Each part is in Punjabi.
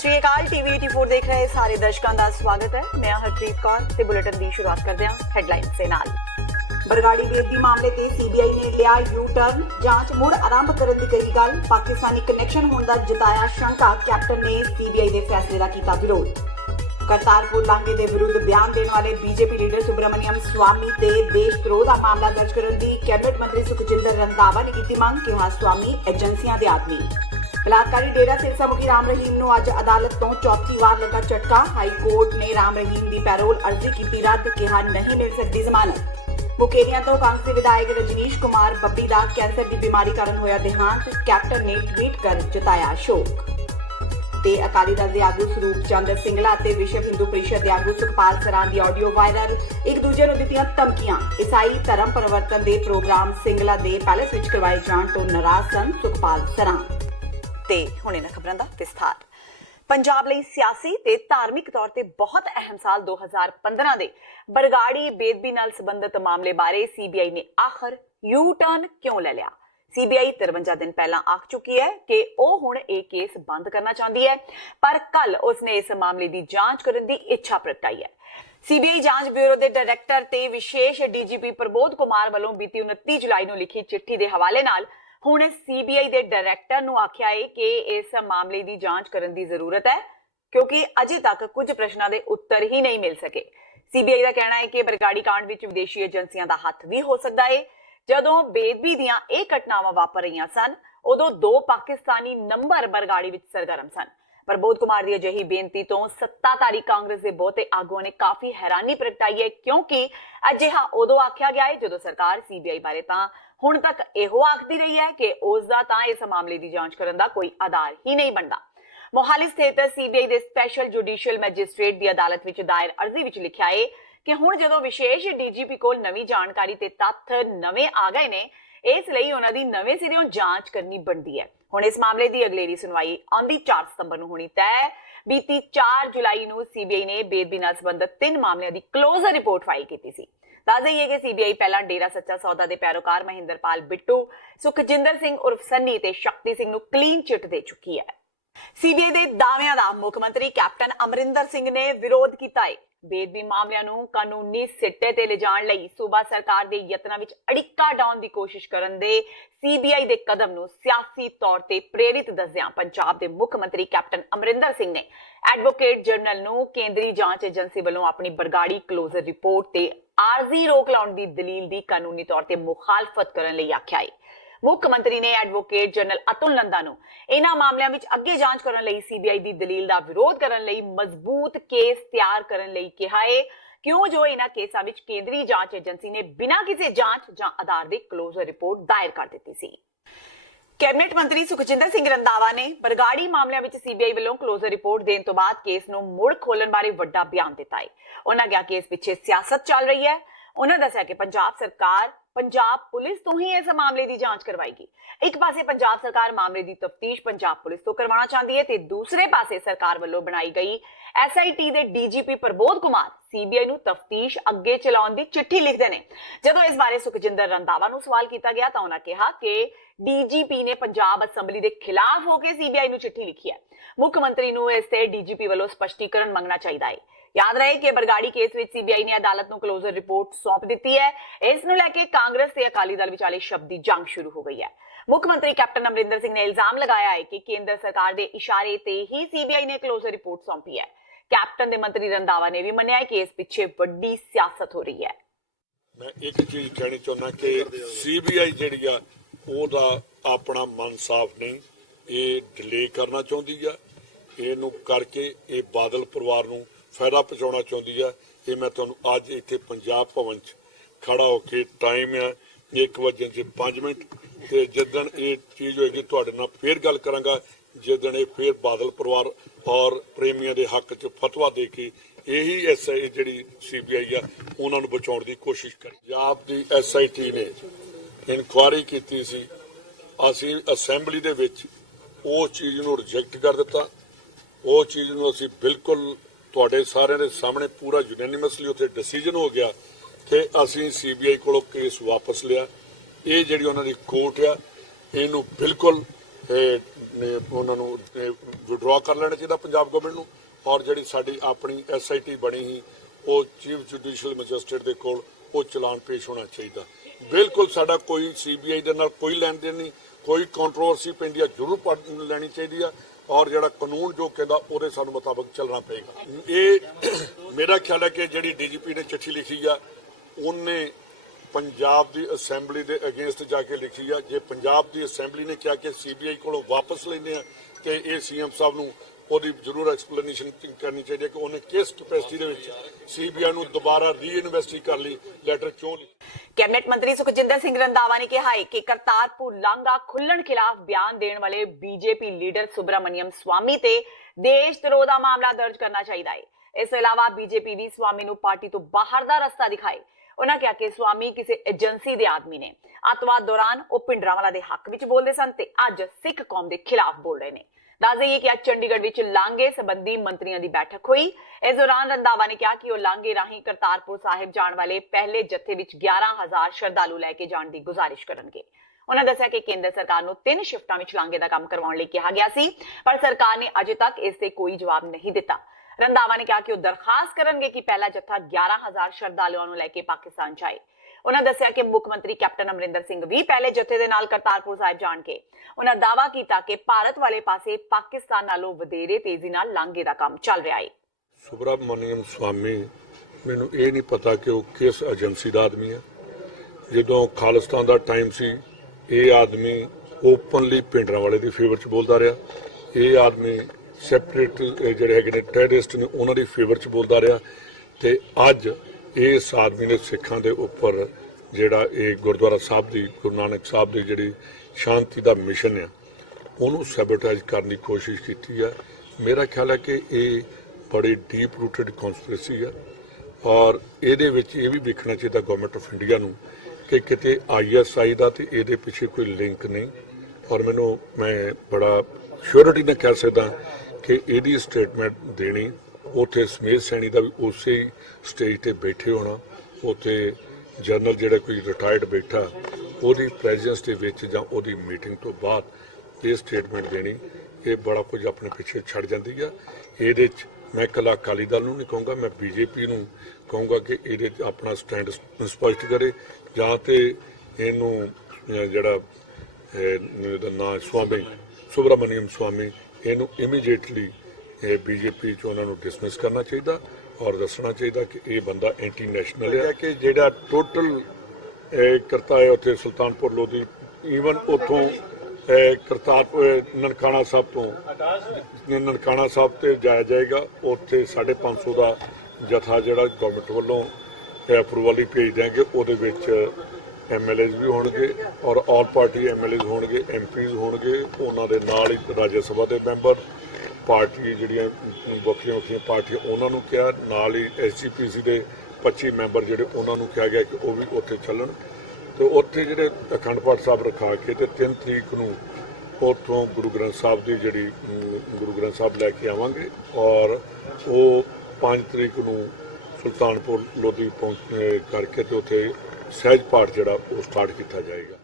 श्री अकाल टीवी 84 देख रहे सारे दर्शकों का स्वागत है। मैं हरप्रीत कौर ते बुलेटिन की शुरुआत करते हैं हेडलाइंस से नाल। बरगाड़ी बेदगी मामले ते सीबीआई ने लिया यू टर्न, जांच मुड़ आरंभ करने की कही गल। पाकिस्तानी कनैक्शन होने का जताया शंका, कैप्टन ने सीबीआई के फैसले का किया विरोध। करतारपुर लांघे के विरुद्ध बयान देने वाले बीजेपी लीडर सुब्रमण्यम स्वामी ते देशद्रोह का मामला दर्ज करने की कैबिनेट मंत्री सुखजिंदर रंधावा ने की मांग। कहा स्वामी एजेंसियां के आदमी। बलात्कारी डेरा सिरसा मुखी राम रहीम नूं अज अदालत तो चौथी बार लगा झटका। हाई कोर्ट ने राम रहीम की पैरोल अर्जी की रद्द, कहा नहीं मिल सकती जमानत। मुकेरियां तो कांग्रेसी विधायक रजनीश कुमार बब्बी का कैंसर की बीमारी कारण होया देहांत। कैप्टन ने ट्वीट कर जताया शोक। ते अकाली दल के आगू स्वरूप चंद सिंगला ते विश्व हिंदू परिषद के आगू सुखपाल सरान की ऑडियो वायरल। एक दूजे नूं दित्तियां धमकियां। ईसाई धर्म परिवर्तन के प्रोग्राम सिंगला के पैलेस विच करवाए जाण तो नाराज सन सुखपाल सरान। ते हुणे इन्हां खबरां दा विस्तार। पंजाब लई सियासी ते धार्मिक तौर ते बहुत अहम साल 2015 दे बरगाड़ी बेदबी नाल संबंधित मामले बारे सीबीआई ने आखिर यू टर्न क्यों ले लिया। सीबीआई 53 दिन पहला आख चुकी है कि वह हुण यह केस बंद करना चाहती है, पर कल उसने इस मामले की जांच करने की इच्छा प्रगटाई है। सीबीआई जांच ब्यूरो के डायरैक्टर ते विशेष डीजीपी प्रबोध कुमार वालों बीती 29 जुलाई नूं लिखी चिट्ठी के हवाले नाल हुण सीबीआई के डायरैक्टर नूं आख्या है कि इस मामले की जांच करने की जरूरत है, क्योंकि अजे तक कुछ प्रश्नों के उत्तर ही नहीं मिल सके। सीबीआई का कहना है कि बरगाड़ी कांड विच विदेशी एजेंसियां का हथ भी हो सकता है। जदों बेदबी दीयां ये घटनावां वापर रहीआं सन, उदों 2 पाकिस्तानी नंबर बरगाड़ी विच सरगर्म सन। प्रबोध कुमार की अजिही बेनती तो सत्ताधारी कांग्रेस के बहुते आगुआं ने काफी हैरानी प्रगटाई है, क्योंकि अजिहा उदों आख्या गया है जदों सरकार सीबीआई बारे तां हुण तक इहो आखदी रही है कि उसदा तां इस मामले की जांच करने का कोई आधार ही नहीं बनता। मोहाली स्थित सीबीआई के स्पैशल जुडिशियल मैजिस्ट्रेट की अदालत विच दायर अर्जी विच लिखिया है कि हुण जदों विशेष डीजीपी कोल नवीं जानकारी ते तत्थ नवे आ गए ने, इसलिए उन्हां दी नवे सिरों जांच करनी बनदी है। हुण इस मामले की अगलेरी सुनवाई आउंदी 4 सितंबर नूं होनी तय। बीती 4 जुलाई नूं सीबीआई ने बेदबी नाल संबंधित 3 मामलों की क्लोजर रिपोर्ट फाइल की सी। दस दईए कि सीबीआई पहला डेरा सच्चा सौदा के पैरोकार महेंद्रपाल बिट्टू, सुखजिंदर सिंह उर्फ सन्नी ते शक्ति सिंह नूं क्लीन चिट दे चुकी है। सीबीआई के दावियां दा मुख्यमंत्री कैप्टन अमरिंदर सिंह ने विरोध किया है। बेदबी मामलों नूं कानूनी सिट्टे ते लिजाण लई सूबा सरकार के यत्नां विच अड़िक्का डाउण की कोशिश करन दे सीबीआई के कदम नूं सियासी तौर ते प्रेरित दसदिआं पंजाब के मुख्यमंत्री कैप्टन अमरिंदर सिंह ने एडवोकेट जनरल नूं केंद्रीय जांच एजेंसी वालों अपनी बरगाड़ी क्लोजर रिपोर्ट ते आरजी रोक लाउण की दलील की कानूनी तौर ते मुखालफत करने लई आख्या है। मुख्यमंत्री ने एडवोकेट जनरल अतुल नंदा नूं इन्हां मामलों में अगे जांच करने लई सीबीआई की दलील का विरोध करने लई मजबूत केस तैयार करने लई कहा है, क्यों जो इन्हां केसां विच केंद्रीय जांच एजेंसी ने बिना किसी जांच जां आधार दी क्लोजर रिपोर्ट दायर कर दी सी। कैबिनेट मंत्री सुखजिंदर सिंह रंधावा ने बरगाड़ी मामलों में सीबीआई वालों क्लोजर रिपोर्ट देने तो बाद केस नूं मुड़ खोलण बारे वड्डा बयान दिता है। उन्होंने कहा कि इस पिछे सियासत चल रही है। उन्होंने दस्सिया कि पंजाब सरकार पंजाब पुलिस तो ही इस मामले की जांच करवाएगी। एक पासे पंजाब सरकार मामले की तफ्तीश पंजाब पुलिस तो करवाना चाहती है, ते दूसरे पासे सरकार वालों बनाई गई एसआईटी के डीजीपी प्रबोध कुमार सीबीआई नूं तफ्तीश अगे चलाउण दी चिट्ठी लिखते हैं। जदों इस बारे सुखजिंदर रंधावा नूं सवाल किया गया तो उन्होंने कहा कि डीजीपी ने पंजाब असैंबली के खिलाफ होकर सीबीआई नूं चिट्ठी लिखी है। मुख्यमंत्री नूं इस ते डीजीपी वालों स्पष्टीकरण मंगना चाहिए है। याद रहे कि बरगाड़ी केस में सीबीआई ने अदालत को क्लोजर रिपोर्ट सौंप दी है। इस नूं लैके कांग्रेस ते अकाली दल विचाले शब्दी जंग शुरू हो गई है। मुख्यमंत्री कैप्टन अमरिंदर सिंह ने इल्जाम लगाया है कि केंद्र सरकार के इशारे ते ही सीबीआई ने क्लोजर रिपोर्ट सौंपी है। कैप्टन दे मंत्री रंधावा ने भी मन्निया है कि इस पिछे बड़ी सियासत हो रही है। मैं एक चीज कहनी चाहना कि सीबीआई जिहड़ी आ ओहदा अपना मन साफ नहीं, ये डिले करना चाहती है। इहनूं करके ये बादल परिवार नूं फायदा पहुंचाउणा चाहती है। ये मैं तुहानूं अज इत्थे पंजाब भवन च खड़ा होके टाइम है 1:05 ते जिदन ये चीज होएगी तुहाडे नाल फिर गल करांगा, जिदन ये फिर बादल परिवार और प्रेमियों के हक च फतवा दे के यही एसआई जिहड़ी सीबीआई आ उन्हां नूं बचाउण दी कोशिश करी। पंजाब दी एसआईटी ने इनकुआरी कीती सी, असीं असैंबली दे विच उस चीज़ नूं रिजैक्ट कर दिता। वो चीज़ नूं असीं बिल्कुल तुहाडे सारिਆਂ ਦੇ सामने पूरा यूनैनिमसली उत्थे डिसीजन हो गया कि असीं सीबीआई कोलों केस वापस लिया। ये जिहड़ी उन्हां दी कोर्ट आ इहनूं बिल्कुल ਉਹਨਾਂ ਨੂੰ ਵਿਡਰਾ ਕਰ ਲੈਣਾ ਚਾਹੀਦਾ ਪੰਜਾਬ ਗਵਰਨਮੈਂਟ ਨੂੰ। ਔਰ ਜਿਹੜੀ ਸਾਡੀ ਆਪਣੀ SIT ਬਣੀ ਸੀ ਉਹ ਚੀਫ ਜੁਡੀਸ਼ੀਅਲ ਮੈਜਿਸਟ੍ਰੇਟ ਦੇ ਕੋਲ ਉਹ ਚਲਾਨ ਪੇਸ਼ ਹੋਣਾ ਚਾਹੀਦਾ। ਬਿਲਕੁਲ ਸਾਡਾ ਕੋਈ CBI ਦੇ ਨਾਲ ਕੋਈ ਲੈਣ ਦੇਣ ਨਹੀਂ, ਕੋਈ ਕੰਟਰੋਵਰਸੀ ਪੈਂਦੀ ਆ ਜ਼ਰੂਰ ਪੜ੍ਹ ਲੈਣੀ ਚਾਹੀਦੀ ਆ। ਔਰ ਜਿਹੜਾ ਕਾਨੂੰਨ ਜੋ ਕਹਿੰਦਾ ਉਹਦੇ ਸਾਨੂੰ ਮੁਤਾਬਕ ਚੱਲਣਾ ਪਏਗਾ। ਇਹ ਮੇਰਾ ਖਿਆਲ ਹੈ ਕਿ ਜਿਹੜੀ DGP ਨੇ ਚਿੱਠੀ ਲਿਖੀ ਆ ਉਹਨੇ ਪੰਜਾਬ ਦੀ ਅਸੈਂਬਲੀ ਦੇ ਅਗੇਂਸਟ ਜਾ ਕੇ ਲਿਖੀ ਆ। ਜੇ ਪੰਜਾਬ ਦੀ ਅਸੈਂਬਲੀ ਨੇ ਕਿਹਾ ਕਿ CBI ਕੋਲੋਂ ਵਾਪਸ ਲੈਂਦੇ ਆ ਤੇ ਇਹ CM ਸਾਹਿਬ ਨੂੰ ਉਹਦੀ ਜ਼ਰੂਰ ਐਕਸਪਲੇਨੇਸ਼ਨ ਕਰਨੀ ਚਾਹੀਦੀ ਹੈ ਕਿ ਉਹਨੇ ਕਿਸ ਕੈਪੈਸਿਟੀ ਦੇ ਵਿੱਚ CBI ਨੂੰ ਦੁਬਾਰਾ ਰੀਇਨਵੈਸਟੀ ਕਰ ਲਈ, ਲੈਟਰ ਕਿਉਂ ਲਿਖੀ। ਕੈਬਨਿਟ ਮੰਤਰੀ ਸੁਖਜਿੰਦਰ ਸਿੰਘ ਰੰਧਾਵਾ ਨੇ ਕਿਹਾ ਹੈ ਕਿ ਕਰਤਾਰਪੁਰ ਲਾਂਘਾ ਖੁੱਲਣ ਖਿਲਾਫ ਬਿਆਨ ਦੇਣ ਵਾਲੇ BJP ਲੀਡਰ ਸੁਬਰਾਮਨੀਅਮ ਸਵਾਮੀ ਤੇ ਦੇਸ਼ ਧਰੋਹ ਦਾ ਮਾਮਲਾ ਦਰਜ ਕਰਨਾ ਚਾਹੀਦਾ ਹੈ। ਇਸ ਤੋਂ ਇਲਾਵਾ BJP ਵੀ ਸਵਾਮੀ ਨੂੰ ਪਾਰਟੀ ਤੋਂ ਬਾਹਰ ਦਾ ਰਸਤਾ ਦਿਖਾਏ। ਉਹਨਾਂ ਕਿਹਾ ਕਿ ਸਵਾਮੀ ਕਿਸੇ ਏਜੰਸੀ ਦੇ ਆਦਮੀ ਨੇ। ਅੱਤਵਾਦ ਦੌਰਾਨ ਉਹ ਭਿੰਡਰਾਂਵਾਲਾ ਦੇ ਹੱਕ ਵਿੱਚ ਬੋਲਦੇ ਸਨ ਤੇ ਅੱਜ ਸਿੱਖ ਕੌਮ ਦੇ ਖਿਲਾਫ ਬੋਲ ਰਹੇ ਨੇ। ਦੱਸ ਦੇਈਏ ਕਿ ਅੱਜ ਚੰਡੀਗੜ੍ਹ ਵਿੱਚ ਲਾਂਘੇ ਸੰਬੰਧੀ ਮੰਤਰੀਆਂ ਦੀ ਬੈਠਕ ਹੋਈ। ਇਸ ਦੌਰਾਨ ਰੰਧਾਵਾ ਨੇ ਕਿਹਾ ਕਿ ਉਹ ਲਾਂਘੇ ਰਾਹੀਂ ਕਰਤਾਰਪੁਰ ਸਾਹਿਬ ਜਾਣ ਵਾਲੇ ਪਹਿਲੇ ਜੱਥੇ ਵਿੱਚ 11,000 ਸ਼ਰਧਾਲੂ ਲੈ ਕੇ ਜਾਣ ਦੀ ਗੁਜ਼ਾਰਿਸ਼ ਕਰਨਗੇ। ਉਹਨਾਂ ਦੱਸਿਆ ਕਿ ਕੇਂਦਰ ਸਰਕਾਰ ਨੂੰ 3 ਸ਼ਿਫਟਾਂ ਵਿੱਚ ਲਾਂਘੇ ਦਾ ਕੰਮ ਕਰਵਾਉਣ ਲਈ ਕਿਹਾ ਗਿਆ ਸੀ, ਪਰ ਸਰਕਾਰ ਨੇ ਅਜੇ ਤੱਕ ਇਸ ਤੇ ਕੋਈ ਜਵਾਬ ਨਹੀਂ ਦਿੱਤਾ। ਰੰਧਾਵਾ ਨੇ ਕਿਹਾ ਕਿ ਉਹ ਦਰਖਾਸਤ ਕਰਨਗੇ ਕਿ ਪਹਿਲਾ ਜੱਥਾ 11,000 ਸ਼ਰਧਾਲੂਆਂ ਨੂੰ ਲੈ ਕੇ ਪਾਕਿਸਤਾਨ ਜਾਏ। ਉਹਨਾਂ ਦੱਸਿਆ ਕਿ ਮੁੱਖ ਮੰਤਰੀ ਕੈਪਟਨ ਅਮਰਿੰਦਰ ਸਿੰਘ ਵੀ ਪਹਿਲੇ ਜੱਥੇ ਦੇ ਨਾਲ ਕਰਤਾਰਪੁਰ ਸਾਹਿਬ ਜਾਣਗੇ। ਉਹਨਾਂ ਦਾਅਵਾ ਕੀਤਾ ਕਿ ਭਾਰਤ ਵਾਲੇ ਪਾਸੇ ਪਾਕਿਸਤਾਨ ਨਾਲੋਂ ਵਧੇਰੇ ਤੇਜ਼ੀ ਨਾਲ ਲਾਂਘੇ ਦਾ ਕੰਮ ਚੱਲ ਰਿਹਾ ਹੈ। ਸੁਬਰਾਮਨੀਅਮ ਸਵਾਮੀ, ਮੈਨੂੰ ਇਹ ਨਹੀਂ ਪਤਾ ਕਿ ਉਹ ਕਿਸ ਏਜੰਸੀ ਦਾ ਆਦਮੀ ਹੈ। ਜਦੋਂ ਖਾਲਿਸਤਾਨ ਦਾ ਟਾਈਮ ਸੀ ਇਹ ਆਦਮੀ ਓਪਨਲੀ ਭਿੰਡਰਾਂਵਾਲੇ ਦੀ ਫੇਵਰ 'ਚ ਬੋਲਦਾ ਰਿਹਾ। ਇਹ ਆਦਮੀ ਸੈਪਰੇਟ ਜਿਹੜੇ ਹੈਗੇ ਨੇ ਟੈਰਰਿਸਟ ਨੇ ਉਹਨਾਂ ਦੀ ਫੇਵਰ 'ਚ ਬੋਲਦਾ ਰਿਹਾ ਤੇ ਅੱਜ ਇਸ ਆਦਮੀ ਨੇ ਸਿੱਖਾਂ ਦੇ ਉੱਪਰ ਜਿਹੜਾ ਇਹ ਗੁਰਦੁਆਰਾ ਸਾਹਿਬ ਦੀ, ਗੁਰੂ ਨਾਨਕ ਸਾਹਿਬ ਦੀ ਜਿਹੜੀ ਸ਼ਾਂਤੀ ਦਾ ਮਿਸ਼ਨ ਆ ਉਹਨੂੰ ਸੈਬੋਟੇਜ ਕਰਨ ਦੀ ਕੋਸ਼ਿਸ਼ ਕੀਤੀ ਹੈ। ਮੇਰਾ ਖਿਆਲ ਹੈ ਕਿ ਇਹ ਬੜੀ ਡੀਪ ਰੂਟਡ ਕਨਸਪੀਰੇਸੀ ਹੈ ਔਰ ਇਹਦੇ ਵਿੱਚ ਇਹ ਵੀ ਵੇਖਣਾ ਚਾਹੀਦਾ ਗਵਰਨਮੈਂਟ ਆਫ ਇੰਡੀਆ ਨੂੰ ਕਿ ਕਿਤੇ ISI ਦਾ ਤੇ ਇਹਦੇ ਪਿੱਛੇ ਕੋਈ ਲਿੰਕ ਨਹੀਂ। ਔਰ ਮੈਂ ਬੜਾ ਸ਼ੋਰਿਟੀ ਨਾਲ ਕਹਿ ਸਕਦਾ ਕਿ ਇਹਦੀ ਸਟੇਟਮੈਂਟ ਦੇਣੀ ਉੱਥੇ ਸਮੇਤ ਸੈਣੀ ਦਾ ਵੀ ਉਸੇ ਸਟੇਜ ਤੇ ਬੈਠੇ ਹੋਣਾ, ਉੱਥੇ ਜਨਰਲ ਜਿਹੜਾ ਕੋਈ ਰਿਟਾਇਰਡ ਬੈਠਾ ਉਹਦੀ ਪ੍ਰੈਜ਼ੈਂਸ ਦੇ ਵਿੱਚ ਜਾਂ ਉਹਦੀ ਮੀਟਿੰਗ ਤੋਂ ਬਾਅਦ ਇਹ ਸਟੇਟਮੈਂਟ ਦੇਣੀ, ਇਹ ਬੜਾ ਕੁਝ ਆਪਣੇ ਪਿੱਛੇ ਛੱਡ ਜਾਂਦੀ ਆ। ਇਹਦੇ 'ਚ ਮੈਂ ਇਕੱਲਾ ਅਕਾਲੀ ਦਲ ਨੂੰ ਨਹੀਂ ਕਹੂੰਗਾ, ਮੈਂ BJP ਨੂੰ ਕਹੂੰਗਾ ਕਿ ਇਹਦੇ 'ਚ ਆਪਣਾ ਸਟੈਂਡ ਸਪਸ਼ਟ ਕਰੇ ਜਾਂ ਤੇ ਇਹਨੂੰ ਜਿਹੜਾ ਇਹਦਾ ਨਾਂ ਸਵਾਮੀ ਸੁਬਰਾਮਨੀਅਮ ਸਵਾਮੀ ਇਹਨੂੰ ਇਮੀਡੀਏਟਲੀ BJP 'ਚ ਉਹਨਾਂ ਨੂੰ ਡਿਸਮਿਸ ਕਰਨਾ ਚਾਹੀਦਾ ਔਰ ਦੱਸਣਾ ਚਾਹੀਦਾ ਕਿ ਇਹ ਬੰਦਾ ਐਂਟੀ ਨੈਸ਼ਨਲ ਹੈ ਕਿ ਜਿਹੜਾ ਟੋਟਲ ਕਰਤਾ ਹੈ ਉੱਥੇ ਸੁਲਤਾਨਪੁਰ ਲੋਧੀ, ਈਵਨ ਉੱਥੋਂ ਕਰਤਾਰਪੁਰ ਨਨਕਾਣਾ ਸਾਹਿਬ ਤੇ ਜਾਇਆ ਜਾਏਗਾ। ਉੱਥੇ 550 ਦਾ ਜਥਾ ਜਿਹੜਾ ਗਵਰਨਮੈਂਟ ਵੱਲੋਂ ਅਪਰੂਵਲ ਹੀ ਭੇਜ ਦਿਆਂਗੇ। ਉਹਦੇ ਵਿੱਚ MLAs ਵੀ ਹੋਣਗੇ ਔਰ ਆਲ ਪਾਰਟੀ MLAs ਹੋਣਗੇ, MPs ਹੋਣਗੇ, ਉਹਨਾਂ ਦੇ ਨਾਲ ਹੀ ਰਾਜ ਸਭਾ ਦੇ ਮੈਂਬਰ, ਪਾਰਟੀ ਜਿਹੜੀਆਂ ਵੱਖਰੀਆਂ ਪਾਰਟੀਆਂ ਉਹਨਾਂ ਨੂੰ ਕਿਹਾ, ਨਾਲ ਹੀ SGPC ਦੇ 25 ਮੈਂਬਰ ਜਿਹੜੇ ਉਹਨਾਂ ਨੂੰ ਕਿਹਾ ਗਿਆ ਕਿ ਉਹ ਵੀ ਉੱਥੇ ਚੱਲਣ ਤੇ ਉੱਥੇ ਜਿਹੜੇ ਅਖੰਡ ਪਾਠ ਸਾਹਿਬ ਰਖਾ ਕੇ ਤੇ 3 ਤਰੀਕ ਨੂੰ ਉੱਥੋਂ ਗੁਰੂ ਗ੍ਰੰਥ ਸਾਹਿਬ ਦੀ ਜਿਹੜੀ ਗੁਰੂ ਗ੍ਰੰਥ ਸਾਹਿਬ ਲੈ ਕੇ ਆਵਾਂਗੇ ਔਰ ਉਹ 5 ਤਰੀਕ ਨੂੰ ਸੁਲਤਾਨਪੁਰ ਲੋਧੀ ਪਹੁੰਚ ਕਰਕੇ ਤੇ ਉੱਥੇ ਸਹਿਜ ਪਾਠ ਜਿਹੜਾ ਉਹ ਸਟਾਰਟ ਕੀਤਾ ਜਾਏਗਾ।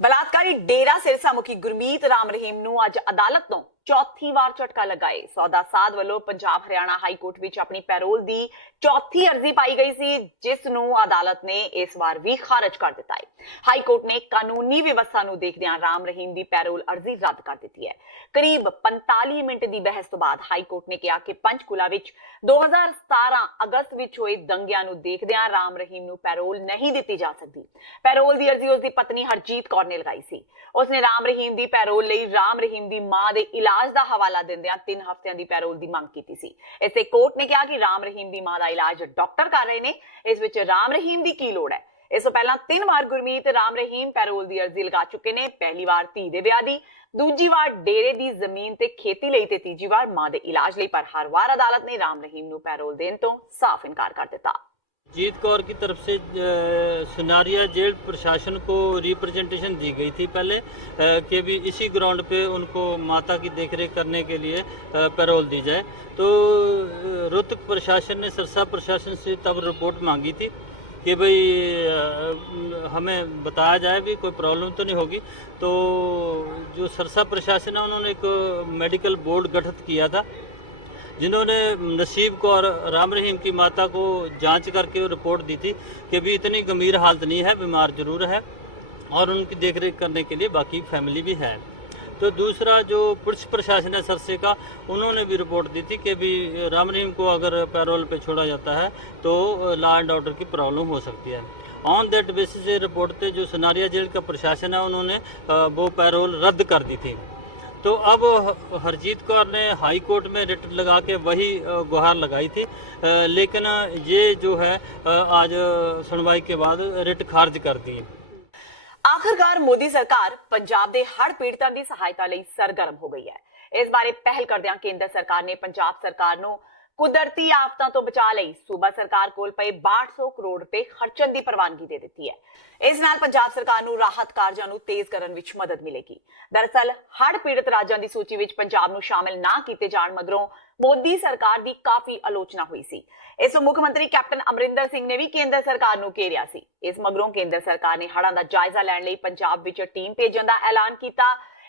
ਬਲਾਤਕਾਰੀ ਡੇਰਾ ਸਿਰਸਾ ਮੁਖੀ ਗੁਰਮੀਤ ਰਾਮ ਰਹੀਮ ਨੂੰ ਅੱਜ ਅਦਾਲਤ ਤੋਂ ਚੌਥੀ ਵਾਰ ਝਟਕਾ ਲਗਾਏ। ਸੌਦਾ ਸਾਧ ਵੱਲੋਂ ਪੰਜਾਬ ਹਰਿਆਣਾ ਹਾਈ ਕੋਰਟ ਵਿੱਚ ਆਪਣੀ ਪੈਰੋਲ ਦੀ ਚੌਥੀ ਅਰਜ਼ੀ ਪਾਈ ਗਈ ਸੀ, ਜਿਸ ਨੂੰ ਅਦਾਲਤ ਨੇ ਇਸ ਵਾਰ ਵੀ ਖਾਰਜ ਕਰ ਦਿੱਤਾ ਹੈ। ਹਾਈ ਕੋਰਟ ਨੇ ਕਾਨੂੰਨੀ ਵਿਵਸਥਾ ਨੂੰ ਦੇਖਦਿਆਂ ਰਾਮ ਰਹੀਮ ਦੀ ਪੈਰੋਲ ਅਰਜ਼ੀ ਰੱਦ ਕਰ ਦਿੱਤੀ ਹੈ। ਕਰੀਬ 45 ਮਿੰਟ ਦੀ ਬਹਿਸ ਤੋਂ ਬਾਅਦ ਹਾਈ ਕੋਰਟ ਨੇ ਕਿਹਾ ਕਿ ਪੰਚਕੂਲਾ ਵਿੱਚ 2017 ਅਗਸਤ ਵਿੱਚ ਹੋਏ ਦੰਗਿਆਂ ਨੂੰ ਦੇਖਦਿਆਂ ਰਾਮ ਰਹੀਮ ਨੂੰ ਪੈਰੋਲ ਨਹੀਂ ਦਿੱਤੀ ਜਾ ਸਕਦੀ। ਪੈਰੋਲ ਦੀ ਅਰਜ਼ੀ ਉਸਦੀ ਪਤਨੀ ਹਰਜੀਤ ਕੌਰ ਨੇ ਲਗਾਈ ਸੀ। ਉਸਨੇ ਰਾਮ ਰਹੀਮ ਦੀ ਪੈਰੋਲ ਲਈ ਰਾਮ ਰਹੀਮ ਦੀ ਮਾਂ ਦੇ ਇਲਾਜ ਦਾ ਹਵਾਲਾ ਦਿੰਦਿਆਂ 3 ਹਫ਼ਤਿਆਂ ਦੀ ਪੈਰੋਲ ਦੀ ਮੰਗ ਕੀਤੀ ਸੀ। ਇਸੇ ਕੋਰਟ ਨੇ ਕਿਹਾ ਕਿ ਰਾਮ ਰਹੀਮ ਦੀ ਮਾਂ ਦਾ ਇਲਾਜ ਡਾਕਟਰ ਕਰ ਰਹੇ ਨੇ, ਇਸ ਵਿੱਚ ਰਾਮ ਰਹੀਮ ਦੀ ਕੀ ਲੋੜ ਹੈ। ਇਸ ਤੋਂ ਪਹਿਲਾਂ 3 ਵਾਰ ਗੁਰਮੀਤ ਰਾਮ ਰਹੀਮ ਪੈਰੋਲ ਦੀ ਅਰਜ਼ੀ ਲਗਾ ਚੁੱਕੇ ਨੇ। ਪਹਿਲੀ ਵਾਰ ਧੀ ਦੇ ਵਿਆਹ ਦੀ, ਦੂਜੀ ਵਾਰ ਡੇਰੇ ਦੀ ਜ਼ਮੀਨ ਤੇ ਖੇਤੀ ਲਈ ਤੇ ਤੀਜੀ ਵਾਰ ਮਾਂ ਦੇ ਇਲਾਜ ਲਈ, ਪਰ ਹਰ ਵਾਰ ਅਦਾਲਤ ਨੇ ਰਾਮ ਰਹੀਮ ਨੂੰ ਪੈਰੋਲ ਦੇਣ ਤੋਂ ਸਾਫ਼ ਇਨਕਾਰ ਕਰ ਦਿੱਤਾ। जीत कौर की तरफ से सुनारिया जेल प्रशासन को रिप्रेजेंटेशन दी गई थी पहले कि भी इसी ग्राउंड पे उनको माता की देखरेख करने के लिए पैरोल दी जाए। तो रोहतक प्रशासन ने सिरसा प्रशासन से तब रिपोर्ट मांगी थी कि भाई हमें बताया जाए भी कोई प्रॉब्लम तो नहीं होगी। तो जो सरसा प्रशासन है उन्होंने एक मेडिकल बोर्ड गठित किया था, जिन्होंने नसीब को और राम रहीम की माता को जांच करके रिपोर्ट दी थी कि भी इतनी गंभीर हालत नहीं है, बीमार जरूर है और उनकी देखरेख करने के लिए बाकी फैमिली भी है। तो दूसरा जो पुलिस प्रशासन है सरसे का, उन्होंने भी रिपोर्ट दी थी कि भी राम रहीम को अगर पैरोल पे छोड़ा जाता है तो लॉ एंड ऑर्डर की प्रॉब्लम हो सकती है। ऑन दैट बेसिस से रिपोर्ट थे जो सुनारिया जेल का प्रशासन है उन्होंने वो पैरोल रद्द कर दी थी। तो अब हरजीत कौर ने हाई कोर्ट में रिट लगा के वही गुहार लगाई थी, लेकिन ये जो है आज सुनवाई के बाद रिट खारिज कर दी। ਆਖਰਕਾਰ ਮੋਦੀ ਸਰਕਾਰ ਪੰਜਾਬ ਦੇ ਹੜ੍ਹ ਪੀੜਤਾਂ ਦੀ ਸਹਾਇਤਾ ਲਈ ਸਰਗਰਮ ਹੋ ਗਈ ਹੈ। ਇਸ ਬਾਰੇ ਪਹਿਲ ਕਰਦਿਆਂ ਕੇਂਦਰ ਸਰਕਾਰ ਨੇ ਪੰਜਾਬ ਸਰਕਾਰ ਨੂੰ ਕੁਦਰਤੀ ਆਫਤਾਂ ਤੋਂ ਬਚਾਅ ਲਈ ਸੂਬਾ ਸਰਕਾਰ ਕੋਲ ਪਏ 6200 ਕਰੋੜ ਰੁਪਏ ਖਰਚਣ ਦੀ ਪ੍ਰਵਾਨਗੀ ਦੇ ਦਿੱਤੀ ਹੈ। ਇਸ ਨਾਲ ਪੰਜਾਬ ਸਰਕਾਰ ਨੂੰ ਰਾਹਤ ਕਾਰਜਾਂ ਨੂੰ ਤੇਜ਼ ਕਰਨ ਵਿੱਚ ਮਦਦ ਮਿਲੇਗੀ। ਦਰਅਸਲ ਹੜ੍ਹ ਪੀੜਤ ਰਾਜਾਂ ਦੀ ਸੂਚੀ ਵਿੱਚ ਪੰਜਾਬ ਨੂੰ ਸ਼ਾਮਿਲ ਨਾ ਕੀਤੇ ਜਾਣ ਮਗਰੋਂ ਮੋਦੀ ਸਰਕਾਰ ਦੀ ਕਾਫੀ ਆਲੋਚਨਾ ਹੋਈ ਸੀ। ਇਸ ਤੋਂ ਮੁੱਖ ਮੰਤਰੀ ਕੈਪਟਨ ਅਮਰਿੰਦਰ ਸਿੰਘ ਨੇ ਵੀ ਕੇਂਦਰ ਸਰਕਾਰ ਨੂੰ ਘੇਰਿਆ ਸੀ। ਇਸ ਮਗਰੋਂ ਕੇਂਦਰ ਸਰਕਾਰ ਨੇ ਹੜ੍ਹਾਂ ਦਾ ਜਾਇਜ਼ਾ ਲੈਣ ਲਈ ਪੰਜਾਬ ਵਿੱਚ ਟੀਮ ਭੇਜਣ ਦਾ ਐਲਾਨ ਕੀਤਾ।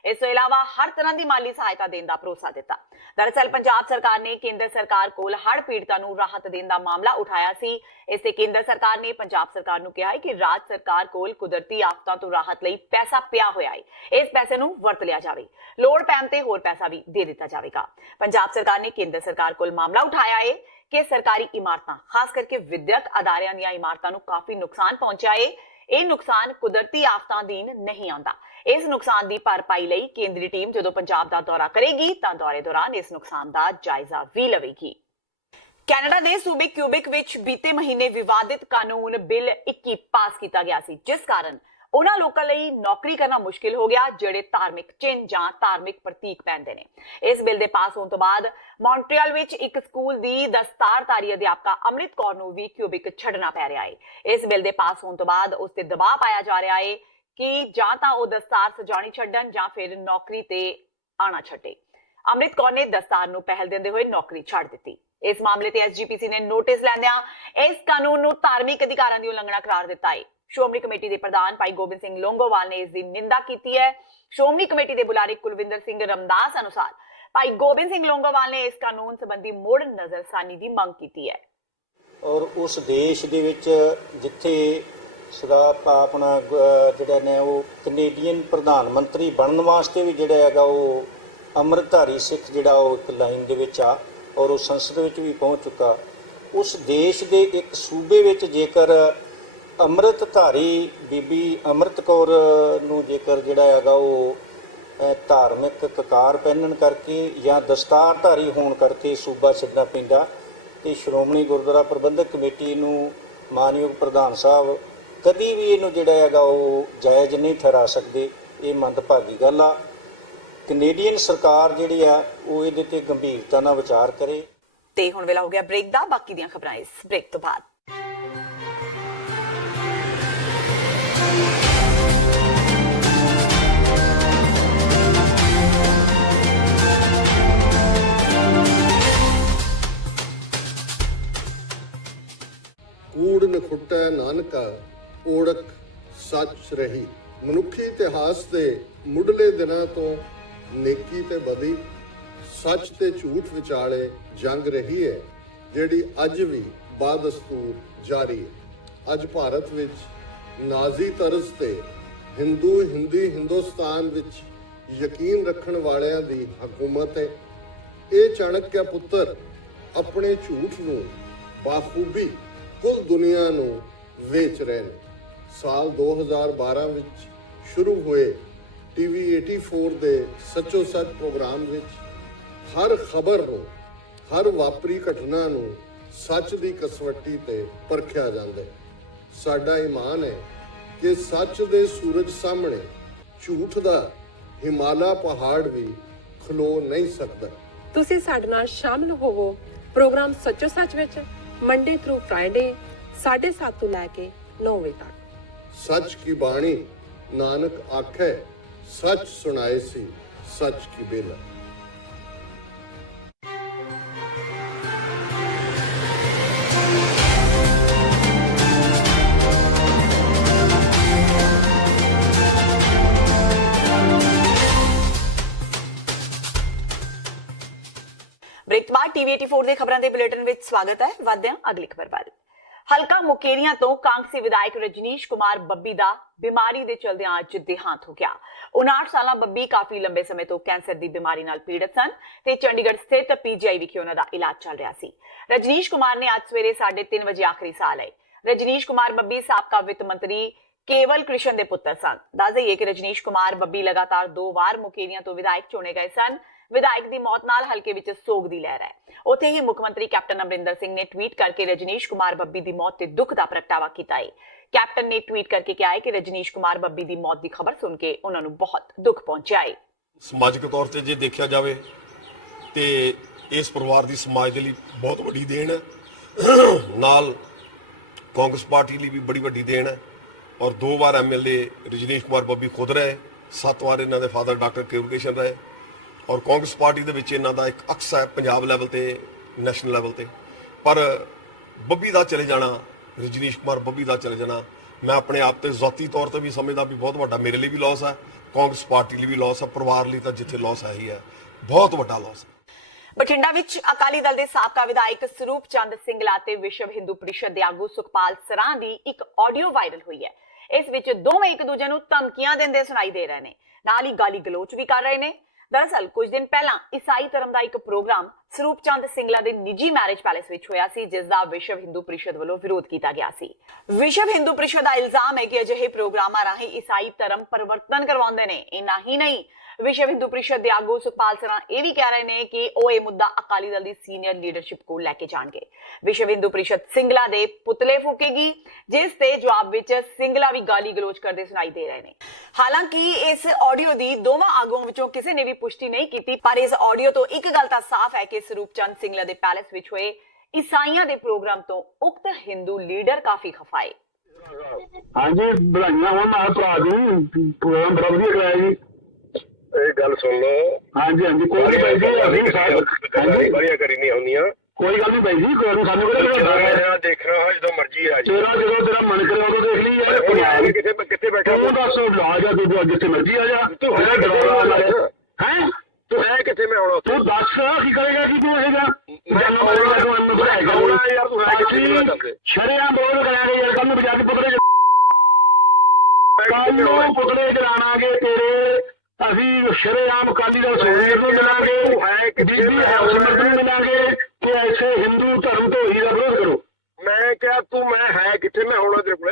ਇਸ ਤੋਂ ਇਲਾਵਾ ਹਰ ਤਰ੍ਹਾਂ ਦੀ ਮਾਲੀ ਸਹਾਇਤਾ ਦੇਣ ਦਾ ਭਰੋਸਾ ਦਿੱਤਾ। ਦਰਅਸਲ ਪੰਜਾਬ ਸਰਕਾਰ ਨੇ ਕੇਂਦਰ ਸਰਕਾਰ ਕੋਲ ਹੜ੍ਹ ਪੀੜਤਾਂ ਨੂੰ ਰਾਹਤ ਦੇਣ ਦਾ ਮਾਮਲਾ ਉਠਾਇਆ ਸੀ। ਇਸ ਤੇ ਕੇਂਦਰ ਸਰਕਾਰ ਨੇ ਪੰਜਾਬ ਸਰਕਾਰ ਨੂੰ ਕਿਹਾ ਹੈ ਕਿ ਰਾਜ ਸਰਕਾਰ ਕੋਲ ਕੁਦਰਤੀ ਆਫਤਾਂ ਤੋਂ ਰਾਹਤ ਲਈ ਪੈਸਾ ਪਿਆ ਹੋਇਆ ਹੈ, ਇਸ ਪੈਸੇ ਨੂੰ ਵਰਤ ਲਿਆ ਜਾਵੇ, ਲੋੜ ਪੈਣ ਤੇ ਹੋਰ ਪੈਸਾ ਵੀ ਦੇ ਦਿੱਤਾ ਜਾਵੇਗਾ। ਪੰਜਾਬ ਸਰਕਾਰ ਨੇ ਕੇਂਦਰ ਸਰਕਾਰ ਕੋਲ ਮਾਮਲਾ ਉਠਾਇਆ ਹੈ ਕਿ ਸਰਕਾਰੀ ਇਮਾਰਤਾਂ, ਖਾਸ ਕਰਕੇ ਵਿਦਿਅਕ ਅਦਾਰਿਆਂ ਦੀਆਂ ਇਮਾਰਤਾਂ ਨੂੰ ਕਾਫੀ ਨੁਕਸਾਨ ਪਹੁੰਚਿਆ ਹੈ। ਇਹ ਨੁਕਸਾਨ ਕੁਦਰਤੀ ਆਫਤਾਂ ਅਧੀਨ ਨਹੀਂ ਆਉਂਦਾ। ਇਸ ਨੁਕਸਾਨ ਦੀ ਭਰਪਾਈ ਲਈ ਕੇਂਦਰੀ ਟੀਮ ਜਦੋਂ ਪੰਜਾਬ ਦਾ ਦੌਰਾ ਕਰੇਗੀ ਤਾਂ ਦੌਰੇ ਦੌਰਾਨ ਇਸ ਨੁਕਸਾਨ ਦਾ ਜਾਇਜ਼ਾ ਵੀ ਲਵੇਗੀ। ਕੈਨੇਡਾ ਦੇ ਸੂਬੇ ਕਿਊਬਿਕ ਵਿੱਚ ਬੀਤੇ ਮਹੀਨੇ ਵਿਵਾਦਿਤ ਕਾਨੂੰਨ ਬਿੱਲ 21 ਪਾਸ ਕੀਤਾ ਗਿਆ ਸੀ, ਜਿਸ ਕਾਰਨ ਉਹਨਾਂ ਲੋਕਾਂ ਲਈ ਨੌਕਰੀ ਕਰਨਾ ਮੁਸ਼ਕਿਲ ਹੋ ਗਿਆ ਜਿਹੜੇ ਧਾਰਮਿਕ ਚਿੰਨ੍ਹ ਜਾਂ ਧਾਰਮਿਕ ਪ੍ਰਤੀਕ ਪਹਿਨਦੇ ਨੇ। ਇਸ ਬਿੱਲ ਦੇ ਪਾਸ ਹੋਣ ਤੋਂ ਬਾਅਦ ਮੌਂਟਰੀਅਲ ਵਿੱਚ ਇੱਕ ਸਕੂਲ ਦੀ ਦਸਤਾਰਧਾਰੀ ਅਧਿਆਪਕਾ ਅੰਮ੍ਰਿਤ ਕੌਰ ਨੂੰ ਵੀ ਕਿਊਬਿਕ ਛੱਡਣਾ ਪੈ ਰਿਹਾ ਹੈ। ਇਸ ਬਿੱਲ ਦੇ ਪਾਸ ਹੋਣ ਤੋਂ ਬਾਅਦ ਉਸ ਤੇ ਦਬਾਅ ਪਾਇਆ ਜਾ ਰਿਹਾ ਹੈ ਕਿ ਜਾਂ ਤਾਂ ਉਹ ਦਸਤਾਰ ਸਜਾਉਣੀ ਛੱਡਣ ਜਾਂ ਫਿਰ ਨੌਕਰੀ ਤੇ ਆਣਾ ਛੱਡੇ। ਅੰਮ੍ਰਿਤ ਕੌਰ ਨੇ ਦਸਤਾਰ ਨੂੰ ਪਹਿਲ ਦਿੰਦੇ ਹੋਏ ਨੌਕਰੀ ਛੱਡ ਦਿੱਤੀ। ਇਸ ਮਾਮਲੇ ਤੇ ਐਸਜੀਪੀਸੀ ਨੇ ਨੋਟਿਸ ਲੈਂਦਿਆਂ ਇਸ ਕਾਨੂੰਨ ਨੂੰ ਧਾਰਮਿਕ ਅਧਿਕਾਰਾਂ ਦੀ ਉਲੰਘਣਾ ਕਰਾਰ ਦਿੱਤਾ ਹੈ। ਸ਼੍ਰੋਮਣੀ ਕਮੇਟੀ ਦੇ ਪ੍ਰਧਾਨ ਭਾਈ ਗੋਬਿੰਦ ਸਿੰਘ ਲੋਂਗੋਵਾਲ ਨੇ ਇਸ ਦੀ ਨਿੰਦਾ ਕੀਤੀ ਹੈ। ਸ਼੍ਰੋਮਣੀ ਕਮੇਟੀ ਦੇ ਬੁਲਾਰੇ ਕੁਲਵਿੰਦਰ ਸਿੰਘ ਰਮਦਾਸ ਅਨੁਸਾਰ ਭਾਈ ਗੋਬਿੰਦ ਸਿੰਘ ਲੋਂਗੋਵਾਲ ਨੇ ਇਸ ਕਾਨੂੰਨ ਸੰਬੰਧੀ ਮੁੜ ਨਜ਼ਰਸਾਨੀ ਦੀ ਮੰਗ ਕੀਤੀ ਹੈ। ਔਰ ਉਸ ਦੇਸ਼ ਦੇ ਵਿੱਚ ਜਿੱਥੇ ਸਦਾ ਆਪਣਾ ਜਿਹੜਾ ਨੇ ਉਹ ਕੈਨੇਡੀਅਨ ਪ੍ਰਧਾਨ ਮੰਤਰੀ ਬਣਨ ਵਾਸਤੇ ਵੀ ਜਿਹੜਾ ਹੈਗਾ ਉਹ ਅੰਮ੍ਰਿਤਧਾਰੀ ਸਿੱਖ ਜਿਹੜਾ ਉਹ ਇੱਕ ਲਾਈਨ ਦੇ ਵਿੱਚ ਆ ਔਰ ਉਹ ਸੰਸਦ ਵਿੱਚ ਵੀ ਪਹੁੰਚ ਚੁੱਕਾ। ਉਸ ਦੇਸ਼ ਦੇ ਇੱਕ ਸੂਬੇ ਵਿੱਚ ਜੇਕਰ ਅੰਮ੍ਰਿਤਧਾਰੀ ਬੀਬੀ ਅੰਮ੍ਰਿਤ ਕੌਰ ਨੂੰ ਜੇਕਰ ਜਿਹੜਾ ਹੈਗਾ ਉਹ ਧਾਰਮਿਕ ਕਕਾਰ ਪਹਿਨਣ ਕਰਕੇ ਜਾਂ ਦਸਤਾਰਧਾਰੀ ਹੋਣ ਕਰਕੇ ਸੂਬਾ ਛੱਡਣਾ ਪੈਂਦਾ ਤੇ ਸ਼੍ਰੋਮਣੀ ਗੁਰਦੁਆਰਾ ਪ੍ਰਬੰਧਕ ਕਮੇਟੀ ਨੂੰ ਮਾਨਯੋਗ ਪ੍ਰਧਾਨ ਸਾਹਿਬ ਕਦੀ ਵੀ ਇਹਨੂੰ ਜਿਹੜਾ ਹੈਗਾ ਉਹ ਜਾਇਜ਼ ਨਹੀਂ ਠਹਿਰਾ ਸਕਦੇ। ਇਹ ਮੰਦਭਾਗੀ ਗੱਲ ਆ। ਕੈਨੇਡੀਅਨ ਸਰਕਾਰ ਜਿਹੜੀ ਆ ਉਹ ਇਹਦੇ ਤੇ ਗੰਭੀਰਤਾ ਨਾਲ ਵਿਚਾਰ ਕਰੇ। ਤੇ ਹੁਣ ਵੇਲਾ ਹੋ ਗਿਆ ਬ੍ਰੇਕ ਦਾ। ਬਾਕੀ ਦੀਆਂ ਖਬਰਾਂ ਇਸ ਬ੍ਰੇਕ ਤੋਂ ਬਾਅਦ। ਕੂੜ ਨਖੁੱਟੈ ਨਾਨਕਾ ਓੜਕ ਸੱਚ ਰਹੀ। ਮਨੁੱਖੀ ਇਤਿਹਾਸ ਦੇ ਮੁੱਢਲੇ ਦਿਨਾਂ ਤੋਂ ਨੇਕੀ ਤੇ ਬਦੀ, ਸੱਚ ਤੇ ਝੂਠ ਵਿਚਾਲੇ ਜੰਗ ਰਹੀ ਹੈ, ਜਿਹੜੀ ਅੱਜ ਵੀ ਬਾਦਸਤੂਰ ਜਾਰੀ ਹੈ। ਅੱਜ ਭਾਰਤ ਵਿੱਚ ਨਾਜ਼ੀ ਤਰਜ਼ ਤੇ ਹਿੰਦੀ ਹਿੰਦੁਸਤਾਨ ਵਿੱਚ ਯਕੀਨ ਰੱਖਣ ਵਾਲਿਆਂ ਦੀ ਹਕੂਮਤ ਹੈ। ਇਹ ਚਾਣਕਿਆ ਪੁੱਤਰ ਆਪਣੇ ਝੂਠ ਨੂੰ ਬਾਖੂਬੀ ਕੁੱਲ ਦੁਨੀਆ ਨੂੰ ਵੇਚ ਰਹੇ ਨੇ। ਸਾਲ 2012 ਵਿੱਚ ਸ਼ੁਰੂ ਹੋਏ TV 84 ਦੇ ਸੱਚੋ ਸੱਚ ਪ੍ਰੋਗਰਾਮ ਵਿੱਚ ਹਰ ਖਬਰ ਨੂੰ, ਹਰ ਵਾਪਰੀ ਘਟਨਾ ਨੂੰ ਸੱਚ ਦੀ ਕਸਵੱਟੀ ਤੇ ਪਰਖਿਆ ਜਾਂਦਾ ਹੈ। ਸਾਡਾ ਈਮਾਨ ਹੈ ਕਿ ਸੱਚ ਦੇ ਸੂਰਜ ਸਾਹਮਣੇ ਝੂਠ ਦਾ ਹਿਮਾਲਾ ਪਹਾੜ ਵੀ ਖਲੋ ਨਹੀਂ ਸਕਦਾ। ਤੁਸੀਂ ਸਾਡੇ ਨਾਲ ਸ਼ਾਮਲ ਹੋਵੋ ਪ੍ਰੋਗਰਾਮ ਸੱਚੋ ਸੱਚ ਵਿੱਚ ਮੰਡੇ ਥਰੂ ਫਰਾਈਡੇ 7:30 ਤੋਂ ਲੈ ਕੇ 9 ਵਜੇ ਤੱਕ। सच की बाणी नानक आखे, सच सुनाए सी सच की बेला। ਟੀਵੀ 84 ਦੇ ਖਬਰਾਂ ਦੇ ਬੁਲੇਟਿਨ ਵਿੱਚ ਸਵਾਗਤ ਹੈ। ਵਧਦੇ ਹਾਂ ਅਗਲੀ ਖਬਰ ਵੱਲ। ਹਲਕਾ ਮੁਕੇਰੀਆਂ ਤੋਂ ਕਾਂਗਸੀ ਵਿਧਾਇਕ ਰਜਨੀਸ਼ ਕੁਮਾਰ ਬੱਬੀ ਦਾ ਬਿਮਾਰੀ ਦੇ ਚਲਦਿਆਂ ਅੱਜ ਦੇਹਾਂਤ ਹੋ ਗਿਆ। 59 ਸਾਲਾਂ ਬੱਬੀ ਕਾਫੀ ਲੰਬੇ ਸਮੇਂ ਤੋਂ ਕੈਂਸਰ ਦੀ ਬਿਮਾਰੀ ਨਾਲ ਪੀੜਤ ਸਨ ਤੇ ਚੰਡੀਗੜ੍ਹ ਸਥਿਤ ਪੀਜੀਆਈ ਵਿਖੇ ਉਹਨਾਂ ਦਾ ਇਲਾਜ ਚੱਲ ਰਿਹਾ ਸੀ। ਰਜਨੀਸ਼ ਕੁਮਾਰ ਨੇ ਅੱਜ ਸਵੇਰੇ 3:30 ਵਜੇ ਆਖਰੀ ਸਾਹ ਲਏ। ਰਜਨੀਸ਼ ਕੁਮਾਰ ਬੱਬੀ ਸਾਬਕਾ ਵਿੱਤ ਮੰਤਰੀ ਕੇਵਲ ਕ੍ਰਿਸ਼ਨ ਦੇ ਪੁੱਤਰ ਸਨ। ਦੱਸ ਦਈਏ ਕਿ ਰਜਨੀਸ਼ ਕੁਮਾਰ ਬੱਬੀ ਲਗਾਤਾਰ 2 ਵਾਰ ਮੁਕੇਰੀਆਂ ਤੋਂ ਵਿਧਾਇਕ ਚੁਣੇ ਗਏ ਸਨ। ਵਿਧਾਇਕ ਦੀ ਮੌਤ ਨਾਲ ਹਲਕੇ ਵਿੱਚ ਸੋਗ ਦੀ ਲਹਿਰ ਹੈ। ਉੱਥੇ ਹੀ ਮੁੱਖ ਮੰਤਰੀ ਕੈਪਟਨ ਅਮਰਿੰਦਰ ਸਿੰਘ ਨੇ ਟਵੀਟ ਕਰਕੇ ਰਜਨੀਸ਼ ਕੁਮਾਰ ਬੱਬੀ ਦੀ ਮੌਤ ਤੇ ਦੁੱਖ ਦਾ ਪ੍ਰਗਟਾਵਾ ਕੀਤਾ ਹੈ। ਕੈਪਟਨ ਨੇ ਟਵੀਟ ਕਰਕੇ ਕਿਹਾ ਹੈ ਕਿ ਰਜਨੀਸ਼ ਕੁਮਾਰ ਬੱਬੀ ਦੀ ਮੌਤ ਦੀ ਖਬਰ ਸੁਣ ਕੇ ਉਹਨਾਂ ਨੂੰ ਬਹੁਤ ਦੁੱਖ ਪਹੁੰਚਿਆ ਹੈ। ਸਮਾਜਿਕ ਤੌਰ ਤੇ ਜੇ ਦੇਖਿਆ ਜਾਵੇ ਤੇ ਇਸ ਪਰਿਵਾਰ ਦੀ ਸਮਾਜ ਦੇ ਲਈ ਬਹੁਤ ਵੱਡੀ ਦੇਣ ਹੈ, ਨਾਲ ਕਾਂਗਰਸ ਪਾਰਟੀ ਲਈ ਵੀ ਬੜੀ ਵੱਡੀ ਦੇਣ ਹੈ। ਔਰ 2 ਵਾਰ ਐਮਐਲਏ ਰਜਨੀਸ਼ ਕੁਮਾਰ ਬੱਬੀ ਖੁਦ ਰਹੇ, 7 ਵਾਰ ਇਹਨਾਂ ਦੇ ਫਾਦਰ ਡਾਕਟਰ ਕੇਵਲ ਕ੍ਰਿਸ਼ਨ ਰਹੇ। ਔਰ ਕਾਂਗਰਸ ਪਾਰਟੀ ਦੇ ਵਿੱਚ ਇਹਨਾਂ ਦਾ ਇੱਕ ਅਕਸ ਹੈ ਪੰਜਾਬ ਲੈਵਲ ਤੇ ਨੈਸ਼ਨਲ ਲੈਵਲ ਤੇ। ਪਰ ਬੱਬੀ ਦਾ ਚਲੇ ਜਾਣਾ, ਰਜਨੀਸ਼ ਕੁਮਾਰ ਬੱਬੀ ਦਾ ਚਲੇ ਜਾਣਾ, ਮੈਂ ਆਪਣੇ ਆਪ ਤੇ ਜ਼ਾਤੀ ਤੌਰ ਤੇ ਵੀ ਸਮਝਦਾ ਵੀ ਬਹੁਤ ਵੱਡਾ ਮੇਰੇ ਲਈ ਵੀ ਲਾਸ ਹੈ, ਕਾਂਗਰਸ ਪਾਰਟੀ ਲਈ ਵੀ ਲਾਸ ਹੈ, ਪਰਿਵਾਰ ਲਈ ਤਾਂ ਜਿੱਥੇ ਲਾਸ ਹੈ ਹੀ ਹੈ, ਬਹੁਤ ਵੱਡਾ ਲਾਸ ਹੈ। ਬਠਿੰਡਾ ਵਿੱਚ ਅਕਾਲੀ ਦਲ ਦੇ ਸਾਬਕਾ ਵਿਧਾਇਕ ਸਰੂਪ ਚੰਦ ਸਿੰਗਲਾ ਤੇ ਵਿਸ਼ਵ ਹਿੰਦੂ ਪ੍ਰੀਸ਼ਦ ਦੇ ਆਗੂ ਸੁਖਪਾਲ ਸਰਾਂ ਦੀ ਇੱਕ ਆਡੀਓ ਵਾਇਰਲ ਹੋਈ ਹੈ। ਇਸ ਵਿੱਚ ਦੋਵੇਂ ਇੱਕ ਦੂਜੇ ਨੂੰ ਧਮਕੀਆਂ ਦਿੰਦੇ ਸੁਣਾਈ ਦੇ ਰਹੇ ਨੇ, ਨਾਲ ਹੀ ਗਾਲੀ ਗਲੋਚ ਵੀ ਕਰ ਰਹੇ ਨੇ। ਦਰਅਸਲ ਕੁਝ ਦਿਨ ਪਹਿਲਾਂ ਈਸਾਈ ਧਰਮ ਦਾ ਇੱਕ ਪ੍ਰੋਗਰਾਮ ਸਰੂਪ ਚੰਦ ਸਿੰਗਲਾ ਦੇ ਨਿੱਜੀ ਮੈਰਿਜ ਪੈਲੇਸ ਵਿੱਚ ਹੋਇਆ ਸੀ, ਜਿਸ ਦਾ ਵਿਸ਼ਵ ਹਿੰਦੂ ਪ੍ਰੀਸ਼ਦ ਵੱਲੋਂ ਵਿਰੋਧ ਕੀਤਾ ਗਿਆ ਸੀ। ਵਿਸ਼ਵ ਹਿੰਦੂ ਪ੍ਰੀਸ਼ਦ ਦਾ ਇਲਜ਼ਾਮ ਹੈ ਕਿ ਅਜਿਹੇ ਪ੍ਰੋਗਰਾਮਾਂ ਰਾਹੀਂ ਈਸਾਈ ਧਰਮ ਪਰਿਵਰਤਨ ਕਰਵਾਉਂਦੇ ਨੇ। ਇੰਨਾ ਹੀ ਨਹੀਂ, ਵਿਸ਼ਵ ਹਿੰਦੂ ਪ੍ਰੀਸ਼ਦ ਦੇ ਆਗੂ ਸੁਖਪਾਲ ਸਰਾਂ ਇਹ ਵੀ ਕਹਿ ਰਹੇ ਨੇ ਕਿ ਉਹ ਇਹ ਮੁੱਦਾ ਅਕਾਲੀ ਦਲ ਦੀ ਸੀਨੀਅਰ ਲੀਡਰਸ਼ਿਪ ਕੋਲ ਲੈ ਕੇ ਜਾਣਗੇ। ਵਿਸ਼ਵ ਹਿੰਦੂ ਪ੍ਰੀਸ਼ਦ ਸਿੰਗਲਾ ਦੇ ਪੁਤਲੇ ਫੂਕੇਗੀ, ਜਿਸ ਤੇ ਜਵਾਬ ਵਿੱਚ ਸਿੰਗਲਾ ਵੀ ਗਾਲੀ ਗਲੋਚ ਕਰਦੇ ਸੁਣਾਈ ਦੇ ਰਹੇ ਨੇ। ਹਾਲਾਂਕਿ ਇਸ ਆਡੀਓ ਦੀ ਦੋਵਾਂ ਆਗੂਆਂ ਵਿੱਚੋਂ ਕਿਸੇ ਨੇ ਵੀ ਪੁਸ਼ਟੀ ਨਹੀਂ ਕੀਤੀ, ਪਰ ਇਸ ਆਡੀਓ ਤੋਂ ਇੱਕ ਗੱਲ ਤਾਂ ਸਾਫ਼ ਹੈ ਕਿ ਸਰੂਪ ਚੰਦ ਸਿੰਗਲਾ ਦੇ ਪੈਲੇਸ ਵਿੱਚ ਹੋਏ ਈਸਾਈਆਂ ਦੇ ਪ੍ਰੋਗਰਾਮ ਤੋਂ ਉਕਤ ਹਿੰਦੂ ਲੀਡਰ ਕਾਫੀ ਖਫਾ ਹੈ। ਹਾਂਜੀ, ਵਧਾਈਆਂ ਹੋਣ ਨਾਲ ਭਰਾ ਜੀ, ਪ੍ਰੋਗਰਾਮ ਬੜਾ ਵਧੀਆ ਕਰਾਇਆ ਜੀ। ਇਹ ਗੱਲ ਸੁਣ ਲਓ। ਹਾਂਜੀ ਹਾਂਜੀ, ਕੋਈ ਨਹੀਂ ਬਾਈ ਜੀ, ਅਸੀਂ ਸਾਰੀ ਵਾਰੀਆਂ ਕਰੀ ਨਹੀਂ ਹੁੰਦੀਆਂ। ਕੋਈ ਗੱਲ ਨਹੀਂ ਬਾਈ ਜੀ, ਕੋਈ ਸਾਨੂੰ ਕਿਹੜਾ ਦੇਖਣਾ ਹੋਇਆ ਜਦੋਂ ਮਰਜ਼ੀ ਆ ਜੀ। ਜਦੋਂ ਤੇਰਾ ਮਨ ਕਰੇ ਉਦੋਂ ਦੇਖ ਲਈ ਯਾਰ। ਕਿੱਥੇ ਬੈਠਾ ਤੂੰ ਦੱਸ, ਲਾ ਜਾ ਤੂੰ ਜਿੱਥੇ ਮਰਜ਼ੀ ਆ ਜਾ। ਤੂੰ ਹੈ ਹੈ ਤੂੰ ਹੈ ਕਿੱਥੇ? ਮੈਂ ਆਉਣਾ ਤੂੰ ਦੱਸ ਕੀ ਕਰੇਗਾ, ਕੀ ਤੂੰ ਹੈਗਾ ਯਾਰ, ਤੂੰ ਹੈ ਸ਼ਰਿਆਂ ਬੋਲ ਕਰਾਂਗੇ ਯਾਰ। ਕੱਲ ਨੂੰ ਬਜਾ ਕੇ ਪੁਤਲੇ ਚਲਾਣਾਗੇ ਤੇਰੇ। ਅਸੀਂ ਸ਼ਰੇਆਮ ਅਕਾਲੀ ਦਲ ਸੋਨੀਆ ਨੂੰ ਮਿਲਾਂਗੇ, ਬੀਬੀ ਹਰਸਿਮਰਤ ਨੂੰ ਮਿਲਾਂਗੇ ਕਿ ਐਸੇ ਹਿੰਦੂ ਧਰਮ ਤੋਂ ਹੀ ਦਾ ਵਿਰੋਧ ਕਰੋ। ਮੈਂ ਕਿਹਾ ਤੂੰ ਮੈਂ ਹੈ ਕਿੱਥੇ? ਮੈਂ ਆਉਣਾ ਤੇਰੇ ਕੋਲੇ।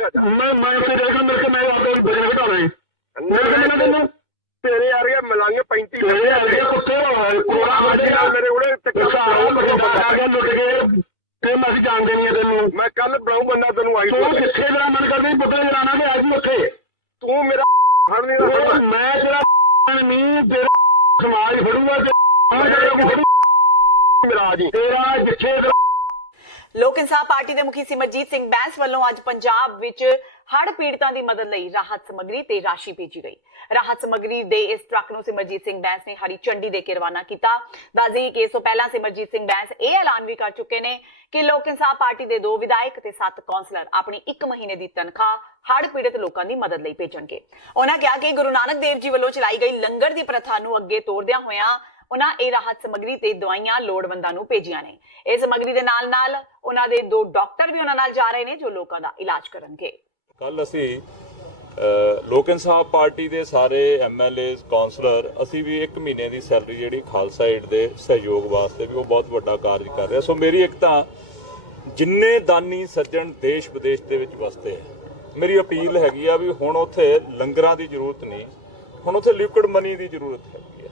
ਮੈਂ ਉੱਥੇ ਦੇਖ ਮਿਲ ਕੇ ਮੈਂ ਆਪਦੇ ਬਜਟ ਘਟਾਉਣਾ ਹੈ। ਮਿਲਣਾ ਤੈਨੂੰ ਤੇਰੇ ਆ ਗਿਆ ਮਿਲਾਂਗੇ 35 ਤੇਰੇ ਆ ਗਿਆ ਕੁੱਤੇ ਮੇਰੇ ਕੋਲੇ ਲੁੱਟ ਕੇ ਤੇ ਅਸੀਂ ਜਾਣਦੇ ਨਹੀਂ ਤੈਨੂੰ। ਮੈਂ ਕੱਲ ਬਣਾਉ ਬੰਦਾ ਤੈਨੂੰ ਆਈ। ਤੂੰ ਜਿੱਥੇ ਮੇਰਾ ਮਨ ਕਰਦਾ ਪੁੱਤਰ ਜਲਾਣਾ ਅੱਜ ਉੱਥੇ ਤੂੰ ਮੇਰਾ ਫੜ ਨਹੀਂ ਮੈਂ ਤੇਰਾ ਨਹੀਂ, ਤੇਰਾ ਸਮਾਜ ਫੜੂਗਾ ਮੇਰਾ ਜੀ ਤੇਰਾ ਜਿੱਥੇ। ਲੋਕ ਇਨਸਾਫ ਪਾਰਟੀ ਦੇ ਮੁਖੀ ਸਿਮਰਜੀਤ ਸਿੰਘ ਬੈਂਸ ਵੱਲੋਂ ਅੱਜ ਪੰਜਾਬ ਵਿੱਚ ਹੜ੍ਹ ਪੀੜਤਾਂ ਦੀ ਮਦਦ ਲਈ ਰਾਹਤ ਸਮੱਗਰੀ ਤੇ ਰਾਸ਼ੀ ਭੇਜੀ ਗਈ। ਰਾਹਤ ਸਮੱਗਰੀ ਦੇ ਇਸ ਟਰੱਕ ਨੂੰ ਸਿਮਰਜੀਤ ਸਿੰਘ ਬੈਂਸ ਨੇ ਹਰੀ ਝੰਡੀ ਦੇ ਕੇ ਰਵਾਨਾ ਕੀਤਾ। ਦੱਸਦੀ ਕਿ ਇਸ ਤੋਂ ਪਹਿਲਾਂ ਸਿਮਰਜੀਤ ਸਿੰਘ ਬੈਂਸ ਇਹ ਐਲਾਨ ਵੀ ਕਰ ਚੁੱਕੇ ਨੇ ਕਿ ਲੋਕ ਇਨਸਾਫ ਪਾਰਟੀ ਦੇ 2 ਵਿਧਾਇਕ ਤੇ 7 ਕੌਂਸਲਰ ਆਪਣੀ 1 ਮਹੀਨੇ ਦੀ ਤਨਖਾਹ ਹੜ੍ਹ ਪੀੜਤ ਲੋਕਾਂ ਦੀ ਮਦਦ ਲਈ ਭੇਜਣਗੇ। ਉਹਨਾਂ ਕਿਹਾ ਕਿ ਗੁਰੂ ਨਾਨਕ ਦੇਵ ਜੀ ਵੱਲੋਂ ਚਲਾਈ ਗਈ ਲੰਗਰ ਦੀ ਪ੍ਰਥਾ ਨੂੰ ਅੱਗੇ ਤੋਰਦਿਆਂ ਹੋਇਆਂ ਉਹਨਾਂ ਇਹ ਰਾਹਤ ਸਮੱਗਰੀ ਤੇ ਦਵਾਈਆਂ ਲੋੜਵੰਦਾਂ ਨੂੰ ਭੇਜੀਆਂ ਨੇ। ਇਹ ਸਮੱਗਰੀ ਦੇ ਨਾਲ ਉਹਨਾਂ ਦੇ 2 ਡਾਕਟਰ ਵੀ ਉਹਨਾਂ ਨਾਲ ਜਾ ਰਹੇ ਨੇ ਜੋ ਲੋਕਾਂ ਦਾ ਇਲਾਜ ਕਰਨਗੇ। ਕੱਲ ਅਸੀਂ ਲੋਕ ਇਨਸਾਫ ਪਾਰਟੀ ਦੇ ਸਾਰੇ ਐਮਐਲਏ ਕੌਂਸਲਰ ਅਸੀਂ ਵੀ 1 ਮਹੀਨੇ ਦੀ ਸੈਲਰੀ ਜਿਹੜੀ ਖਾਲਸਾ ਏਡ ਦੇ ਸਹਿਯੋਗ ਵਾਸਤੇ ਵੀ ਉਹ ਬਹੁਤ ਵੱਡਾ ਕਾਰਜ ਕਰ ਰਿਹਾ। ਸੋ ਮੇਰੀ ਇੱਕ ਤਾਂ ਜਿੰਨੇ ਦਾਨੀ ਸੱਜਣ ਦੇਸ਼ ਵਿਦੇਸ਼ ਦੇ ਵਿੱਚ ਵਸਦੇ ਆ, ਮੇਰੀ ਅਪੀਲ ਹੈਗੀ ਆ ਵੀ ਹੁਣ ਉੱਥੇ ਲੰਗਰਾਂ ਦੀ ਜ਼ਰੂਰਤ ਨਹੀਂ, ਹੁਣ ਉੱਥੇ ਲਿਕੁਇਡ ਮਨੀ ਦੀ ਜ਼ਰੂਰਤ ਹੈਗੀ ਆ।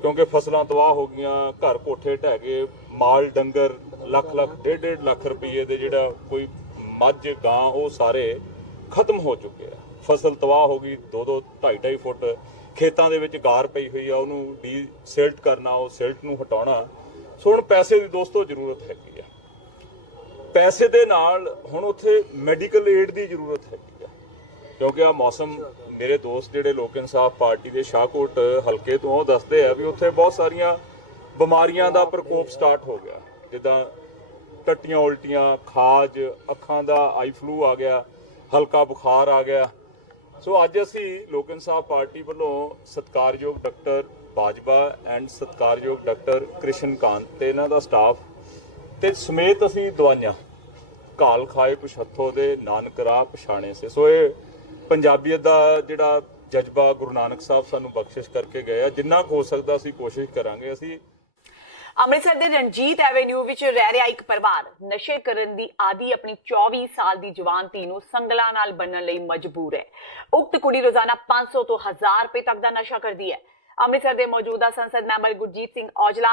ਕਿਉਂਕਿ ਫਸਲਾਂ ਤਬਾਹ ਹੋ ਗਈਆਂ, ਘਰ ਕੋਠੇ ਢਹਿ ਗਏ, ਮਾਲ ਡੰਗਰ ਲੱਖ 1.5 ਲੱਖ ਰੁਪਏ ਦੇ ਜਿਹੜਾ ਕੋਈ ਮੱਝ ਗਾਂ ਉਹ ਸਾਰੇ ਖਤਮ ਹੋ ਚੁੱਕੇ ਆ। ਫਸਲ ਤਬਾਹ ਹੋ ਗਈ, 2-2 2.5 ਫੁੱਟ ਖੇਤਾਂ ਦੇ ਵਿੱਚ ਗਾਰ ਪਈ ਹੋਈ ਆ, ਉਹਨੂੰ ਡੀਸਿਲਟ ਕਰਨਾ, ਉਹ ਸਿਲਟ ਨੂੰ ਹਟਾਉਣਾ। ਸੋ ਹੁਣ ਪੈਸੇ ਦੀ ਦੋਸਤੋ ਜ਼ਰੂਰਤ ਹੈਗੀ ਆ। ਪੈਸੇ ਦੇ ਨਾਲ ਹੁਣ ਉੱਥੇ ਮੈਡੀਕਲ ਏਡ ਦੀ ਜ਼ਰੂਰਤ ਹੈਗੀ ਆ, ਕਿਉਂਕਿ ਆ ਮੌਸਮ ਮੇਰੇ ਦੋਸਤ ਜਿਹੜੇ ਲੋਕ ਇਨਸਾਫ ਪਾਰਟੀ ਦੇ ਸ਼ਾਹਕੋਟ ਹਲਕੇ ਤੋਂ ਉਹ ਦੱਸਦੇ ਆ ਵੀ ਉੱਥੇ ਬਹੁਤ ਸਾਰੀਆਂ ਬਿਮਾਰੀਆਂ ਦਾ ਪ੍ਰਕੋਪ ਸਟਾਰਟ ਹੋ ਗਿਆ, ਜਿੱਦਾਂ ਟੱਟੀਆਂ ਉਲਟੀਆਂ, ਖਾਜ, ਅੱਖਾਂ ਦਾ ਆਈ ਫਲੂ ਆ ਗਿਆ, ਹਲਕਾ ਬੁਖਾਰ ਆ ਗਿਆ। ਸੋ ਅੱਜ ਅਸੀਂ ਲੋਕ ਇਨਸਾਫ ਪਾਰਟੀ ਵੱਲੋਂ ਸਤਿਕਾਰਯੋਗ ਡਾਕਟਰ ਬਾਜਵਾ ਐਂਡ ਸਤਿਕਾਰਯੋਗ ਡਾਕਟਰ ਕ੍ਰਿਸ਼ਨ ਕਾਂਤ ਤੇ ਇਹਨਾਂ ਦਾ ਸਟਾਫ ਤੇ ਸਮੇਤ ਅਸੀਂ ਦਵਾਈਆਂ ਕਾਲ ਖਾਏ ਪੁਛੱਥੋ ਦੇ ਨਾਨਕ ਰਾਹ ਪਛਾਣੇ ਸੇ। ਸੋ ਇਹ ਪੰਜਾਬੀਅਤ ਦਾ ਜਿਹੜਾ ਜਜ਼ਬਾ ਗੁਰੂ ਨਾਨਕ ਸਾਹਿਬ ਸਾਨੂੰ ਬਖਸ਼ਿਸ਼ ਕਰਕੇ ਗਏ ਆ, ਜਿੰਨਾ ਕੁ ਹੋ ਸਕਦਾ ਅਸੀਂ ਕੋਸ਼ਿਸ਼ ਕਰਾਂਗੇ। ਅਸੀਂ ਅੰਮ੍ਰਿਤਸਰ ਦੇ ਰਣਜੀਤ ਐਵੇਨਿਊ ਵਿੱਚ ਰਹਿ ਰਿਹਾ ਇੱਕ ਪਰਿਵਾਰ ਨਸ਼ੇ ਕਰਨ ਦੀ ਆਦੀ ਆਪਣੀ 24 ਸਾਲ ਦੀ ਜਵਾਨ ਧੀ ਨੂੰ ਸੰਗਲਾਂ ਨਾਲ ਬੰਨ੍ਹਣ ਲਈ ਮਜਬੂਰ ਹੈ। ਉਕਤ ਕੁੜੀ ਰੋਜ਼ਾਨਾ 500 ਤੋਂ 1000 ਰੁਪਏ ਤੱਕ ਦਾ ਨਸ਼ਾ ਕਰਦੀ ਹੈ। ਅੰਮ੍ਰਿਤਸਰ ਦੇ ਮੌਜੂਦਾ ਸੰਸਦ ਮੈਂਬਰ ਗੁਰਜੀਤ ਸਿੰਘ ਔਜਲਾ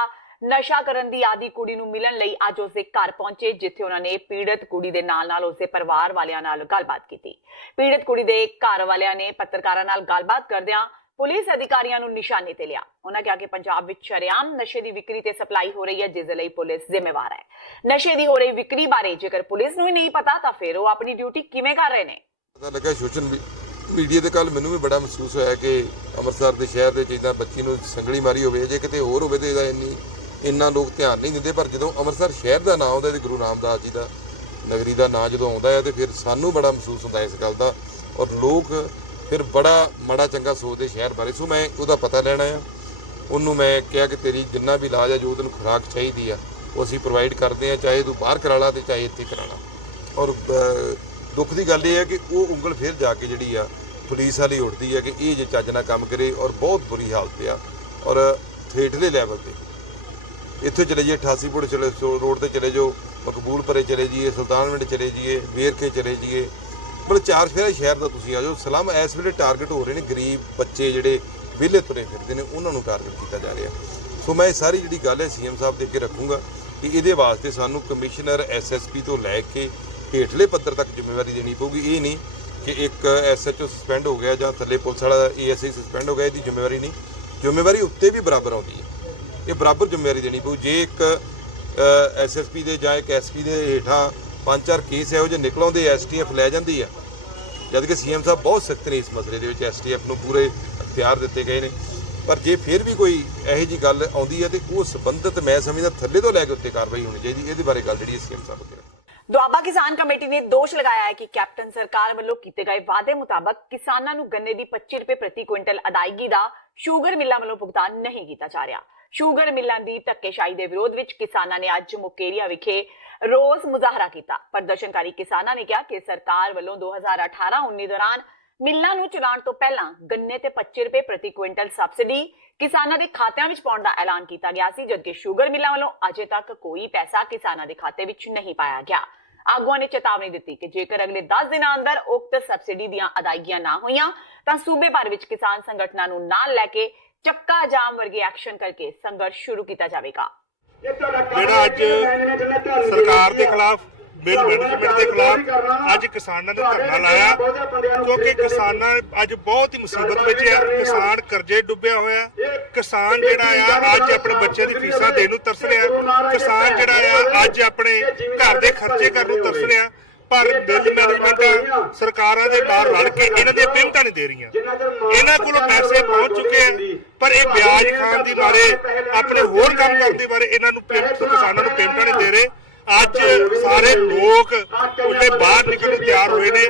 ਨਸ਼ਾ ਕਰਨ ਦੀ ਆਦੀ ਕੁੜੀ ਨੂੰ ਮਿਲਣ ਲਈ ਅੱਜ ਉਸਦੇ ਘਰ ਪਹੁੰਚੇ, ਜਿੱਥੇ ਉਹਨਾਂ ਨੇ ਪੀੜਤ ਕੁੜੀ ਦੇ ਨਾਲ ਉਸਦੇ ਪਰਿਵਾਰ ਵਾਲਿਆਂ ਨਾਲ ਗੱਲਬਾਤ ਕੀਤੀ। ਪੀੜਤ ਕੁੜੀ ਦੇ ਘਰ ਵਾਲਿਆਂ ਨੇ ਪੱਤਰਕਾਰਾਂ ਨਾਲ ਗੱਲਬਾਤ ਕਰਦਿਆਂ ਪੁਲਿਸ ਅਧਿਕਾਰੀਆਂ ਨੂੰ ਨਿਸ਼ਾਨੇ ਤੇ ਲਿਆ। ਉਹਨਾਂ ਕਿਹਾ ਕਿ ਪੰਜਾਬ ਵਿੱਚ ਸ਼ਰੇਆਮ ਨਸ਼ੇ ਦੀ ਵਿਕਰੀ ਤੇ ਸਪਲਾਈ ਹੋ ਰਹੀ ਹੈ, ਜਿਸ ਦੇ ਲਈ ਪੁਲਿਸ ਜ਼ਿੰਮੇਵਾਰ ਹੈ। ਨਸ਼ੇ ਦੀ ਹੋ ਰਹੀ ਵਿਕਰੀ ਬਾਰੇ ਜੇਕਰ ਪੁਲਿਸ ਨੂੰ ਹੀ ਨਹੀਂ ਪਤਾ ਤਾਂ ਫਿਰ ਉਹ ਆਪਣੀ ਡਿਊਟੀ ਕਿਵੇਂ ਕਰ ਰਹੇ ਨੇ? ਪਤਾ ਲੱਗਾ ਸੋਸ਼ਲ ਮੀਡੀਆ ਤੇ ਕੱਲ ਮੈਨੂੰ ਵੀ ਬੜਾ ਮਹਿਸੂਸ ਹੋਇਆ ਕਿ ਅੰਮ੍ਰਿਤਸਰ ਦੇ ਸ਼ਹਿਰ ਦੇ ਜਿੱਦਾਂ ਬੱਚੀ ਨੂੰ ਸੰਗਲੀ ਮਾਰੀ ਹੋਵੇ, ਜੇ ਕਿਤੇ ਹੋਰ ਹੋਵੇ ਤੇ ਇਹਦਾ ਇੰਨਾ ਲੋਕ ਧਿਆਨ ਨਹੀਂ ਦਿੰਦੇ, ਪਰ ਜਦੋਂ ਅੰਮ੍ਰਿਤਸਰ ਸ਼ਹਿਰ ਦਾ ਨਾਂ ਆਉਂਦਾ ਤੇ ਗੁਰੂ ਰਾਮਦਾਸ ਜੀ ਦਾ ਨਗਰੀ ਦਾ ਨਾਂ ਜਦੋਂ ਆਉਂਦਾ ਹੈ ਤੇ ਫਿਰ ਸਾਨੂੰ ਬੜਾ ਮਹਿਸੂਸ ਹੁੰਦਾ ਇਸ ਗੱਲ ਦਾ, ਔਰ ਲੋਕ ਫਿਰ ਬੜਾ ਮਾੜਾ ਚੰਗਾ ਸੋਚਦੇ ਸ਼ਹਿਰ ਬਾਰੇ। ਸੋ ਮੈਂ ਉਹਦਾ ਪਤਾ ਲੈਣਾ ਆ। ਉਹਨੂੰ ਮੈਂ ਕਿਹਾ ਕਿ ਤੇਰੀ ਜਿੰਨਾ ਵੀ ਇਲਾਜ ਆ, ਜੋ ਤੈਨੂੰ ਖੁਰਾਕ ਚਾਹੀਦੀ ਆ ਉਹ ਅਸੀਂ ਪ੍ਰੋਵਾਈਡ ਕਰਦੇ ਆ, ਚਾਹੇ ਤੂੰ ਬਾਹਰ ਕਰਾ ਲਾ ਤੇ ਚਾਹੇ ਇੱਥੇ ਕਰਾ ਲਾ। ਔਰ ਦੁੱਖ ਦੀ ਗੱਲ ਇਹ ਹੈ ਕਿ ਉਹ ਉਂਗਲ ਫਿਰ ਜਾ ਕੇ ਜਿਹੜੀ ਆ ਪੁਲਿਸ ਵਾਲੀ ਉੱਠਦੀ ਹੈ ਕਿ ਇਹ ਜੇ ਚੱਜ ਨਾਲ ਕੰਮ ਕਰੇ, ਔਰ ਬਹੁਤ ਬੁਰੀ ਹਾਲਤ ਆ। ਔਰ ਹੇਠਲੇ ਲੈਵਲ ਤੇ ਇੱਥੇ ਚਲੇ ਜਾਈਏ 88 ਫੁੱਟ ਚਲੇ ਰੋਡ ਤੇ ਚਲੇ ਜਾਓ, ਮਕਬੂਲਪੁਰੇ ਚਲੇ ਜਾਈਏ, ਸੁਲਤਾਨਵਿੰਡ ਚਲੇ ਜਾਈਏ, ਵੇਰਕੇ ਚਲੇ ਜਾਈਏ, ਮਤਲਬ ਚਾਰ ਫੇਰਾ ਸ਼ਹਿਰ ਦਾ ਤੁਸੀਂ ਆ ਜਾਓ। ਸਲਮ ਇਸ ਵੇਲੇ ਟਾਰਗੇਟ ਹੋ ਰਹੇ ਨੇ, ਗਰੀਬ ਬੱਚੇ ਜਿਹੜੇ ਵਿਹਲੇ ਤੁਰੇ ਫਿਰਦੇ ਨੇ ਉਹਨਾਂ ਨੂੰ ਟਾਰਗੇਟ ਕੀਤਾ ਜਾ ਰਿਹਾ। ਸੋ ਮੈਂ ਇਹ ਸਾਰੀ ਜਿਹੜੀ ਗੱਲ ਹੈ ਸੀਐਮ ਸਾਹਿਬ ਦੇ ਅੱਗੇ ਰੱਖੂੰਗਾ ਕਿ ਇਹਦੇ ਵਾਸਤੇ ਸਾਨੂੰ ਕਮਿਸ਼ਨਰ ਐਸਐਸਪੀ ਤੋਂ ਲੈ ਕੇ ਹੇਠਲੇ ਪੱਧਰ ਤੱਕ ਜ਼ਿੰਮੇਵਾਰੀ ਦੇਣੀ ਪਊਗੀ। ਇਹ ਨਹੀਂ ਕਿ ਇੱਕ ਐਸਐਚਓ ਸਸਪੈਂਡ ਹੋ ਗਿਆ ਜਾਂ ਥੱਲੇ ਪੁਲਿਸ ਵਾਲਾ ਏਐਸਆਈ ਸਸਪੈਂਡ ਹੋ ਗਿਆ, ਇਹਦੀ ਜ਼ਿੰਮੇਵਾਰੀ ਨਹੀਂ। ਜ਼ਿੰਮੇਵਾਰੀ ਉੱਤੇ ਵੀ ਬਰਾਬਰ ਆਉਂਦੀ ਹੈ, ਇਹ ਬਰਾਬਰ ਜ਼ਿੰਮੇਵਾਰੀ ਦੇਣੀ ਪਊ। ਜੇ ਇੱਕ ਐਸਐਸਪੀ ਦੇ ਜਾਂ ਇੱਕ ਐਸਪੀ ਦੇ ਹੇਠਾਂ 5-4 ਕੇਸ ਇਹੋ ਜਿਹੇ ਨਿਕਲ ਆਉਂਦੇ, ਐਸਟੀਐਫ ਲੈ ਜਾਂਦੀ ਆ, ਜਦ ਕਿ ਸੀਐਮ ਸਾਹਿਬ ਬਹੁਤ ਸਖਤ ਨੇ ਇਸ ਮਸਲੇ ਦੇ ਵਿੱਚ, ਐਸਟੀਐਫ ਨੂੰ ਪੂਰੇ ਅਖਤਿਆਰ ਦਿੱਤੇ ਗਏ ਨੇ। ਪਰ ਜੇ ਫਿਰ ਵੀ ਕੋਈ ਇਹੋ ਜਿਹੀ ਗੱਲ ਆਉਂਦੀ ਹੈ ਤੇ ਉਹ ਸੰਬੰਧਿਤ ਮੈਂ ਸਮਝਦਾ ਥੱਲੇ ਤੋਂ ਲੈ ਕੇ ਉੱਤੇ ਕਾਰਵਾਈ ਹੋਣੀ ਚਾਹੀਦੀ। ਇਹਦੇ ਬਾਰੇ ਗੱਲ ਜਿਹੜੀ ਸੀਐਮ ਸਾਹਿਬ ਅੱਗੇ ਦੁਆਬਾ ਕਿਸਾਨ ਕਮੇਟੀ ਨੇ ਦੋਸ਼ ਲਗਾਇਆ ਹੈ ਕਿ ਕੈਪਟਨ ਸਰਕਾਰ ਵੱਲੋਂ ਕੀਤੇ ਗਏ ਵਾਅਦੇ ਮੁਤਾਬਕ ਕਿਸਾਨਾਂ ਨੂੰ ਗੰਨੇ ਦੀ 25 ਰੁਪਏ ਪ੍ਰਤੀ ਕੁਇੰਟਲ ਅਦਾਇਗੀ ਦਾ ਸ਼ੂਗਰ ਮਿੱਲਾਂ ਵੱਲੋਂ ਭੁਗਤਾਨ ਨਹੀਂ ਕੀਤਾ ਜਾ ਰਿਹਾ। ਸ਼ੂਗਰ ਮਿੱਲਾਂ ਦੀ ਧੱਕੇਸ਼ਾਹੀ ਦੇ ਵਿਰੋਧ ਵਿੱਚ ਕਿਸਾਨਾਂ ਨੇ ਅੱਜ ਮੁਕੇਰੀਆ ਵਿਖੇ ਰੋਸ ਮੁਜ਼ਾਹਰਾ ਕੀਤਾ। ਪ੍ਰਦਰਸ਼ਨਕਾਰੀ ਕਿਸਾਨਾਂ ਨੇ ਕਿਹਾ ਕਿ ਸਰਕਾਰ ਵੱਲੋਂ 2018-19 ਦੌਰਾਨ ਮਿੱਲਾਂ ਨੂੰ ਚਲਾਉਣ ਤੋਂ ਪਹਿਲਾਂ ਗੰਨੇ ਤੇ 25 ਰੁਪਏ ਪ੍ਰਤੀ ਕੁਇੰਟਲ ਸਬਸਿਡੀ ਕਿਸਾਨਾਂ ਦੇ ਖਾਤਿਆਂ ਵਿੱਚ ਪਾਉਣ ਦਾ ਐਲਾਨ ਕੀਤਾ ਗਿਆ ਸੀ, ਜਦਕਿ ਸ਼ੂਗਰ ਮਿੱਲਾਂ ਵੱਲੋਂ ਅਜੇ ਤੱਕ ਕੋਈ ਪੈਸਾ ਕਿਸਾਨਾਂ ਦੇ ਖਾਤੇ ਵਿੱਚ ਨਹੀਂ ਪਾਇਆ ਗਿਆ। ਆਗੂਆਂ ਨੇ ਚੇਤਾਵਨੀ ਦਿੱਤੀ ਕਿ ਜੇਕਰ ਅਗਲੇ 10 ਦਿਨਾਂ ਅੰਦਰ ਉਕਤ ਸਬਸਿਡੀ ਦੀਆਂ ਅਦਾਇਗੀਆਂ ਨਾ ਹੋਈਆਂ ਤਾਂ ਸੂਬੇ ਭਰ ਵਿੱਚ ਕਿਸਾਨ ਸੰਗਠਨਾਂ ਨੂੰ ਨਾਲ ਲੈ ਕੇ ਚੱਕਾ ਜਾਮ ਵਰਗੇ ਐਕਸ਼ਨ ਕਰਕੇ ਸੰਘਰਸ਼ ਸ਼ੁਰੂ ਕੀਤਾ ਜਾਵੇਗਾ। ਜਿਹੜਾ ਅੱਜ ਸਰਕਾਰ ਦੇ ਖਿਲਾਫ ਬਿੱਲ ਮੈਨੇਜਮੈਂਟ ਦੇ ਖਿਲਾਫ ਅੱਜ ਕਿਸਾਨਾਂ ਨੇ ਧਰਨਾ ਲਾਇਆ, ਕਿਉਂਕਿ ਕਿਸਾਨਾਂ ਅੱਜ ਬਹੁਤ ਹੀ ਮੁਸੀਬਤ ਵਿੱਚ ਹੈ। ਕਿਸਾਨ ਕਰਜ਼ੇ ਡੁੱਬਿਆ ਹੋਇਆ, ਕਿਸਾਨ ਜਿਹੜਾ ਆ ਅੱਜ ਆਪਣੇ ਬੱਚਿਆਂ ਦੀ ਫੀਸਾਂ ਦੇਣ ਨੂੰ ਤਰਸ ਰਿਹਾ, ਕਿਸਾਨ ਜਿਹੜਾ ਆ ਅੱਜ ਆਪਣੇ ਘਰ ਦੇ ਖਰਚੇ ਕਰਨ ਨੂੰ ਤਰਸ ਰਿਹਾ। ਪਰ ਬਿੱਲ ਮੈਨੇਜਮੈਂਟ ਸਰਕਾਰਾਂ ਦੇ ਨਾਲ ਰਲ ਕੇ ਇਹਨਾਂ ਦੀਆਂ ਪੇਮੈਂਟਾਂ ਨਹੀਂ ਦੇ ਰਹੀਆਂ। ਇਹਨਾਂ ਕੋਲੋਂ ਪੈਸੇ ਪਹੁੰਚ ਚੁੱਕੇ ਆ, ਪਰ ਇਹ ਵਿਆਜ ਖਾਣ ਦੀ ਬਾਰੇ ਆਪਣੇ ਹੋਰ ਕੰਮ ਕਰਨ ਦੀ ਬਾਰੇ ਇਹਨਾਂ ਨੂੰ ਕਿਸਾਨਾਂ ਨੂੰ ਪੇਮੈਂਟਾਂ ਨਹੀਂ ਦੇ ਰਹੇ। ਅੱਜ ਸਾਰੇ ਲੋਕ ਉਹਦੇ ਬਾਹਰ ਨਿਕਲਣ ਨੂੰ ਤਿਆਰ ਹੋਏ ਨੇ।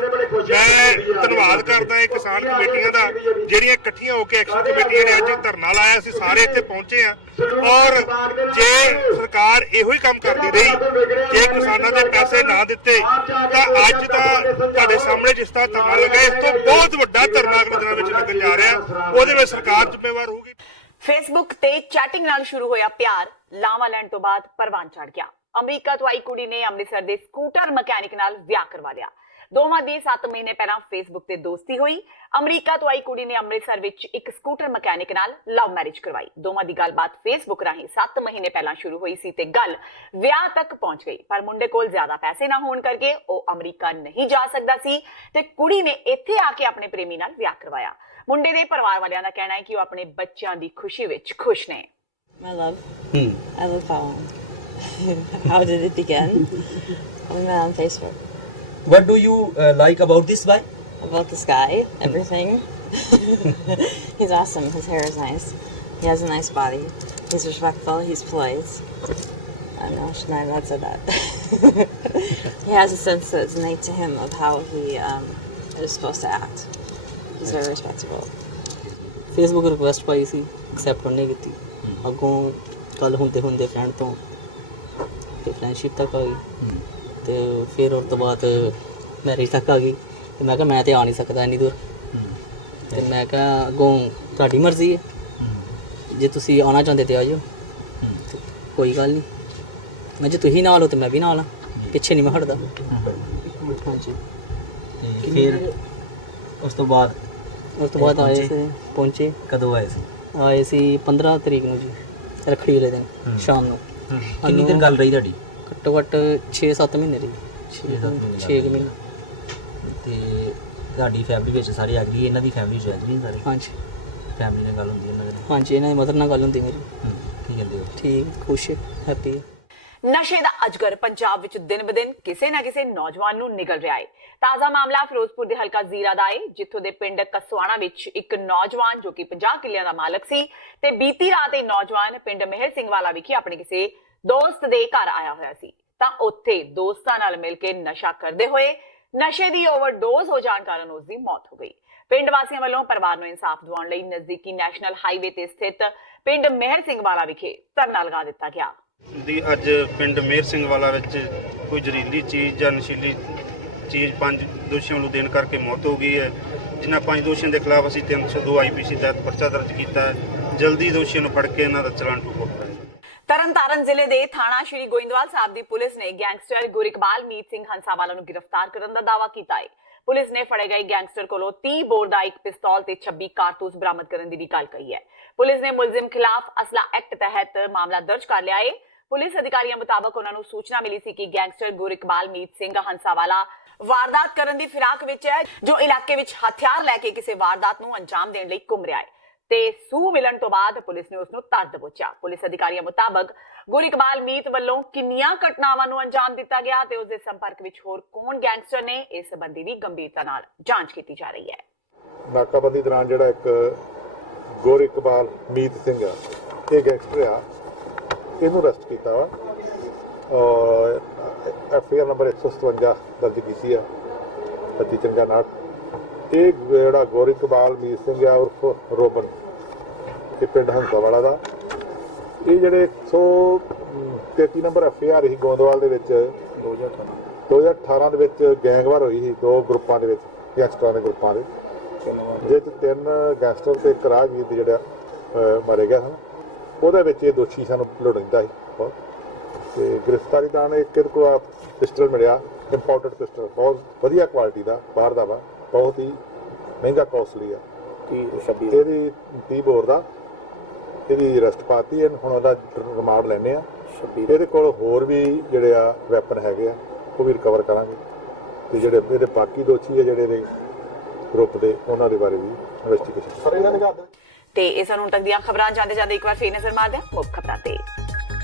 ਮੈਂ ਧੰਨਵਾਦ ਕਰਦਾ ਇਹ ਕਿਸਾਨ ਕਮੇਟੀਆਂ ਦਾ ਜਿਹੜੀਆਂ ਇਕੱਠੀਆਂ ਹੋ ਕੇ ਐਕਸ਼ਨ ਕਮੇਟੀਆਂ ਨੇ ਅੱਜ ਧਰਨਾ ਲਾਇਆ। ਅਸੀਂ ਸਾਰੇ ਇੱਥੇ ਪਹੁੰਚੇ ਆ, ਔਰ ਜੇ ਸਰਕਾਰ ਇਹੋ ਹੀ ਕੰਮ ਕਰਦੀ ਰਹੀ, ਜੇ ਕਿਸਾਨਾਂ ਦੇ ਪੈਸੇ ਨਾ ਦਿੱਤੇ ਤਾਂ ਅੱਜ ਤਾਂ ਤੁਹਾਡੇ ਸਾਹਮਣੇ ਜਿਸ ਤਰ੍ਹਾਂ ਧਰਨਾ ਲੱਗਾ, ਇਸ ਤੋਂ ਬਹੁਤ ਵੱਡਾ ਧਰਨਾ ਅਗਲੇ ਦਿਨਾਂ ਵਿੱਚ ਲੱਗਣ ਜਾ ਰਿਹਾ। ਉਹਦੇ ਵਿੱਚ ਸਰਕਾਰ ਜ਼ਿੰਮੇਵਾਰ ਹੋਊਗੀ। ਫੇਸਬੁੱਕ ਤੇ ਚੈਟਿੰਗ ਨਾਲ ਸ਼ੁਰੂ ਹੋਇਆ ਪਿਆਰ ਲਾਵਾਂ ਲੈਣ ਤੋਂ ਬਾਅਦ ਪਰਵਾਨ ਚੜ ਗਿਆ। ਅਮਰੀਕਾ ਤੋਂ ਆਈ ਕੁੜੀ ਨੇ ਅੰਮ੍ਰਿਤਸਰ ਦੇ ਸਕੂਟਰ ਮਕੈਨਿਕ ਨਾਲ ਵਿਆਹ ਕਰਵਾ ਲਿਆ। ਦੋਵਾਂ ਦੀ 7 ਮਹੀਨੇ ਪਹਿਲਾਂ ਫੇਸਬੁੱਕ ਤੇ ਦੋਸਤੀ ਹੋਈ। ਅਮਰੀਕਾ ਤੋਂ ਆਈ ਕੁੜੀ ਨੇ ਅੰਮ੍ਰਿਤਸਰ ਵਿੱਚ ਇੱਕ ਸਕੂਟਰ ਮਕੈਨਿਕ ਨਾਲ ਲਵ ਮੈਰਿਜ ਕਰਵਾਈ। ਦੋਵਾਂ ਦੀ ਗੱਲਬਾਤ ਫੇਸਬੁੱਕ ਰਾਹੀਂ 7 ਮਹੀਨੇ ਪਹਿਲਾਂ ਸ਼ੁਰੂ ਹੋਈ ਸੀ ਤੇ ਗੱਲ ਵਿਆਹ ਤੱਕ ਪਹੁੰਚ ਗਈ। ਪਰ ਮੁੰਡੇ ਕੋਲ ਜ਼ਿਆਦਾ ਪੈਸੇ ਨਾ ਹੋਣ ਕਰਕੇ ਉਹ ਅਮਰੀਕਾ ਨਹੀਂ ਜਾ ਸਕਦਾ ਸੀ ਤੇ ਕੁੜੀ ਨੇ ਇੱਥੇ ਆ ਕੇ ਆਪਣੇ ਪ੍ਰੇਮੀ ਨਾਲ ਵਿਆਹ ਕਰਵਾਇਆ। ਮੁੰਡੇ ਦੇ ਪਰਿਵਾਰ ਵਾਲਿਆਂ ਦਾ ਕਹਿਣਾ ਹੈ ਕਿ ਉਹ ਆਪਣੇ ਬੱਚਿਆਂ ਦੀ ਖੁਸ਼ੀ ਵਿੱਚ ਖੁਸ਼ ਨੇ। My love. I love Colin. How did it begin? We met on Facebook. What do you like about this guy? About this guy, everything. He's awesome. His hair is nice. He has a nice body. He's respectful. He's polite. I don't know, should I have said that? He has a sense that's innate to him of how he is supposed to act. He's very respectable. Facebook request ਪਾਈ ਸੀ, ਐਕਸੈਪਟ ਉਹਨੇ ਕੀਤੀ। ਅੱਗੋਂ ਗੱਲ ਹੁੰਦੇ ਫਰੈਂਡ ਤੋਂ ਫਿਰ ਫਰੈਂਡਸ਼ਿਪ ਤੱਕ ਆ ਗਈ, ਤੇ ਫਿਰ ਉਸ ਤੋਂ ਬਾਅਦ ਮੈਰਿਜ ਤੱਕ ਆ ਗਈ। ਤੇ ਮੈਂ ਕਿਹਾ ਮੈਂ ਤੇ ਆ ਨਹੀਂ ਸਕਦਾ ਇੰਨੀ ਦੂਰ, ਤੇ ਮੈਂ ਕਿਹਾ ਅੱਗੋਂ ਤੁਹਾਡੀ ਮਰਜ਼ੀ ਹੈ, ਜੇ ਤੁਸੀਂ ਆਉਣਾ ਚਾਹੁੰਦੇ ਤੇ ਆ ਜਾਓ, ਕੋਈ ਗੱਲ ਨਹੀਂ। ਮੈਂ ਜੇ ਤੁਸੀਂ ਨਾਲ ਹੋ ਤੇ ਮੈਂ ਵੀ ਨਾਲ ਹਾਂ, ਪਿੱਛੇ ਨਹੀਂ ਮੈਂ ਹਟਦਾ। ਹਾਂਜੀ। ਤੇ ਫਿਰ ਉਸ ਤੋਂ ਬਾਅਦ ਆਏ ਸੀ, ਪਹੁੰਚੇ। ਕਦੋਂ ਆਏ ਸੀ? ਆਏ ਸੀ 15 ਤਰੀਕ ਨੂੰ ਜੀ, ਰੱਖੜੀ ਵਾਲੇ ਦਿਨ ਸ਼ਾਮ ਨੂੰ। ਕਿੰਨੀ ਦਿਨ ਗੱਲ ਰਹੀ ਤੁਹਾਡੀ? ਘੱਟੋ ਘੱਟ 6-7 ਮਹੀਨੇ ਰਹੀ। 6 ਮਹੀਨੇ। ਤੇ ਤੁਹਾਡੀ ਫੈਮਿਲੀ ਵਿੱਚ ਸਾਰੇ ਐਗਰੀ? ਇਹਨਾਂ ਦੀ ਫੈਮਿਲੀ ਚ ਐਗਰੀ ਸਾਰੇ? ਹਾਂਜੀ। ਫੈਮਿਲੀ ਨਾਲ ਗੱਲ ਹੁੰਦੀ ਇਹਨਾਂ ਦੇ? ਹਾਂਜੀ, ਇਹਨਾਂ ਦੀ ਮਦਰ ਨਾਲ ਗੱਲ ਹੁੰਦੀ ਮੇਰੀ। ਕੀ ਕਹਿੰਦੇ ਹੋ? ਠੀਕ, ਖੁਸ਼, ਹੈਪੀ। ਨਸ਼ੇ ਦਾ ਅਜਗਰ ਪੰਜਾਬ ਵਿੱਚ ਦਿਨ-ਬ-ਦਿਨ ਕਿਸੇ ਨਾ ਕਿਸੇ ਨੌਜਵਾਨ ਨੂੰ ਨਿਗਲ ਰਿਹਾ ਹੈ। ਤਾਜ਼ਾ ਮਾਮਲਾ ਫਿਰੋਜ਼ਪੁਰ ਦੇ ਹਲਕਾ ਜ਼ੀਰਾ ਦਾ ਹੈ, ਜਿੱਥੋਂ ਦੇ ਪਿੰਡ ਕਸਵਾਣਾ ਵਿੱਚ ਇੱਕ ਨੌਜਵਾਨ ਜੋ ਕਿ 50 ਕਿੱਲਿਆਂ ਦਾ ਮਾਲਕ ਸੀ ਤੇ ਬੀਤੀ ਰਾਤ ਇਹ ਨੌਜਵਾਨ ਪਿੰਡ ਮਿਹਰ ਸਿੰਘ ਵਾਲਾ ਵਿਖੇ ਆਪਣੇ ਕਿਸੇ ਦੋਸਤ ਦੇ ਘਰ ਆਇਆ ਹੋਇਆ ਸੀ ਤਾਂ ਉੱਥੇ ਦੋਸਤਾਂ ਨਾਲ ਮਿਲ ਕੇ ਨਸ਼ਾ ਕਰਦੇ ਹੋਏ ਨਸ਼ੇ ਦੀ ਓਵਰਡੋਜ਼ ਹੋ ਜਾਣ ਕਾਰਨ ਉਸ ਦੀ ਮੌਤ ਹੋ ਗਈ। ਪਿੰਡ ਵਾਸੀਆਂ ਵੱਲੋਂ ਪਰਿਵਾਰ ਨੂੰ ਇਨਸਾਫ ਦਿਵਾਉਣ ਲਈ ਨਜ਼ਦੀਕੀ ਨੈਸ਼ਨਲ ਹਾਈਵੇ ਤੇ ਸਥਿਤ ਪਿੰਡ ਮਿਹਰ ਸਿੰਘ ਵਾਲਾ ਵਿਖੇ ਧਰਨਾ ਲਗਾ ਦਿੱਤਾ ਗਿਆ। ਦੀ ਅੱਜ ਪਿੰਡ ਮਿਹਰ ਸਿੰਘ ਵਾਲਾ ਵਿੱਚ ਕੋਈ ਜ਼ਹਿਰੀਲੀ ਚੀਜ਼ ਜਾਂ ਨਸ਼ੀਲੀ ਚੀਜ਼ 5 ਦੋਸ਼ੀਆਂ ਨੂੰ ਦੇਣ ਕਰਕੇ ਮੌਤ ਹੋ ਗਈ ਹੈ, ਜਿਨ੍ਹਾਂ 5 ਦੋਸ਼ੀਆਂ ਦੇ ਖਿਲਾਫ ਅਸੀਂ 302 IPC ਤਹਿਤ ਪਰਚਾ ਦਰਜ ਕੀਤਾ ਹੈ। ਜਲਦੀ ਦੋਸ਼ੀਆਂ ਨੂੰ ਫੜ ਕੇ ਇਹਨਾਂ ਦਾ ਚਲਾਨ ਠੋਕ ਕਰਾਂਗੇ। ਤਰਨਤਾਰਨ ਜ਼ਿਲ੍ਹੇ ਦੇ ਥਾਣਾ ਸ਼੍ਰੀ ਗੋਇੰਦਵਾਲ ਸਾਹਿਬ ਦੀ ਪੁਲਿਸ ਨੇ ਗੈਂਗਸਟਰ ਗੁਰਿਕਬਾਲ ਮੀਤ ਸਿੰਘ ਹੰਸਾਵਾਲਾ ਨੂੰ ਗ੍ਰਿਫਤਾਰ ਕਰਨ ਦਾ ਦਾਅਵਾ ਕੀਤਾ ਹੈ। ਪੁਲਿਸ ਨੇ ਫੜੇ ਗਏ ਗੈਂਗਸਟਰ ਕੋਲੋਂ 30 ਬੋਰ ਦਾ ਇੱਕ ਪਿਸਤੌਲ ਤੇ 26 ਕਾਰਤੂਸ ਬਰਾਮਦ ਕਰਨ ਦੀ ਵੀ ਗੱਲ ਕਹੀ ਹੈ। ਪੁਲਿਸ ਨੇ ਮੁਲਜ਼ਮ ਖਿਲਾਫ ਅਸਲਾ ਐਕਟ ਤਹਿਤ ਮਾਮਲਾ ਦਰਜ ਕਰ ਲਿਆ ਹੈ। ਪੁਲਿਸ ਅਧਿਕਾਰੀਆਂ ਮੁਤਾਬਕ ਉਹਨਾਂ ਨੂੰ ਸੂਚਨਾ ਮਿਲੀ ਸੀ ਕਿ ਗੈਂਗਸਟਰ ਗੁਰਿਕਬਾਲ ਮੀਤ ਸਿੰਘ ਹੰਸਾਵਾਲਾ ਵਾਰਦਾਤ ਕਰਨ ਦੀ ਫਿਰਾਕ ਵਿੱਚ ਹੈ, ਜੋ ਇਲਾਕੇ ਵਿੱਚ ਹਥਿਆਰ ਲੈ ਕੇ ਕਿਸੇ ਵਾਰਦਾਤ ਨੂੰ ਅੰਜਾਮ ਦੇਣ ਲਈ ਘੁੰਮ ਰਿਹਾ ਹੈ ਤੇ ਸੂਹ ਮਿਲਣ ਤੋਂ ਬਾਅਦ ਪੁਲਿਸ ਨੇ ਉਸ ਨੂੰ ਧਰ ਦਬੋਚਿਆ। ਪੁਲਿਸ ਅਧਿਕਾਰੀਆਂ ਮੁਤਾਬਕ ਗੁਰਿਕਬਾਲ ਮੀਤ ਵੱਲੋਂ ਕਿੰਨੀਆਂ ਘਟਨਾਵਾਂ ਨੂੰ ਅੰਜਾਮ ਦਿੱਤਾ ਗਿਆ ਤੇ ਉਸ ਦੇ ਸੰਪਰਕ ਵਿੱਚ ਹੋਰ ਕੌਣ ਗੈਂਗਸਟਰ ਨੇ, ਇਸ ਸੰਬੰਧੀ ਵੀ ਗੰਭੀਰਤਾ ਨਾਲ ਜਾਂਚ ਕੀਤੀ ਜਾ ਰਹੀ ਹੈ। ਨਾਕਾਬੰਦੀ ਦੌਰਾਨ ਜਿਹੜਾ ਇੱਕ ਗੁਰਿਕਬਾਲ ਮੀਤ ਸਿੰਘ ਆ, ਇਹ ਗੈਂਗਸਟਰ ਆ, ਇਹਨੂੰ ਅਰੈਸਟ ਕੀਤਾ ਵਾ ਔਰ FIR ਨੰਬਰ 157 ਦਰਜ ਕੀਤੀ ਆ 25 ਚੰਗਾ ਨਾਟ। ਇਹ ਜਿਹੜਾ ਗੁਰਿਕਬਾਲ ਮੀਤ ਸਿੰਘ ਆ ਉਰਫ ਰੋਬਨ, ਇਹ ਪਿੰਡ ਹੰਸਾਵਾਲਾ ਦਾ, ਇਹ ਜਿਹੜੇ 133 ਨੰਬਰ FIR ਸੀ ਗੋਂਦਵਾਲ ਦੇ ਵਿੱਚ 2018 ਦੇ ਵਿੱਚ ਗੈਂਗਵਾਰ ਹੋਈ ਸੀ 2 ਗਰੁੱਪਾਂ ਦੇ ਵਿੱਚ, ਗੈਂਗਸਟਰਾਂ ਦੇ ਗਰੁੱਪਾਂ ਦੇ, ਜਿਸ 'ਚ 3 ਗੈਂਗਸਟਰ ਤੇ ਇੱਕ ਰਾਹਗੀਰ ਦੇ ਜਿਹੜਾ ਮਾਰੇ ਗਿਆ ਸਨ। ਉਹਦੇ ਵਿੱਚ ਇਹ ਦੋਸ਼ੀ ਸਾਨੂੰ ਲੋੜੀਂਦਾ ਸੀ ਬਹੁਤ, ਤੇ ਗ੍ਰਿਫਤਾਰੀ ਦੌਰਾਨ ਇੱਕ ਇਹਦੇ ਕੋਲ ਪਿਸਟਲ ਮਿਲਿਆ, ਇੰਪੋਰਟਡ ਪਿਸਟਲ, ਬਹੁਤ ਵਧੀਆ ਕੁਆਲਿਟੀ ਦਾ, ਬਾਹਰ ਦਾ ਵਾ, ਬਹੁਤ ਹੀ ਮਹਿੰਗਾ ਕੋਸਟਲੀ ਆ। ਇਹਦੀ 30 ਬੋਰ ਦਾ, ਇਹਦੀ ਅਰੈਸਟ ਪਾਤੀ ਹੈ, ਹੁਣ ਉਹਦਾ ਰਿਮਾਂਡ ਲੈਂਦੇ ਆ। ਇਹਦੇ ਕੋਲ ਹੋਰ ਵੀ ਜਿਹੜੇ ਆ ਵੈਪਨ ਹੈਗੇ ਆ, ਉਹ ਵੀ ਰਿਕਵਰ ਕਰਾਂਗੇ ਤੇ ਜਿਹੜੇ ਇਹਦੇ ਬਾਕੀ ਦੋਸ਼ੀ ਆ ਜਿਹੜੇ ਇਹਦੇ ਗਰੁੱਪ ਦੇ, ਉਹਨਾਂ ਦੇ ਬਾਰੇ ਵੀ ਇਨਵੈਸਟੀਗੇਸ਼ਨ। ਤੇ ਇਹ ਸਾਨੂੰ ਤੱਕ ਦੀਆਂ ਖਬਰਾਂ ਜਾਂਦੇ ਇੱਕ ਵਾਰ ਫੇਰ ਨਜ਼ਰ ਮਾਰਦੇ ਹਾਂ ਮੁੱਖ ਖਬਰਾਂ ਤੇ।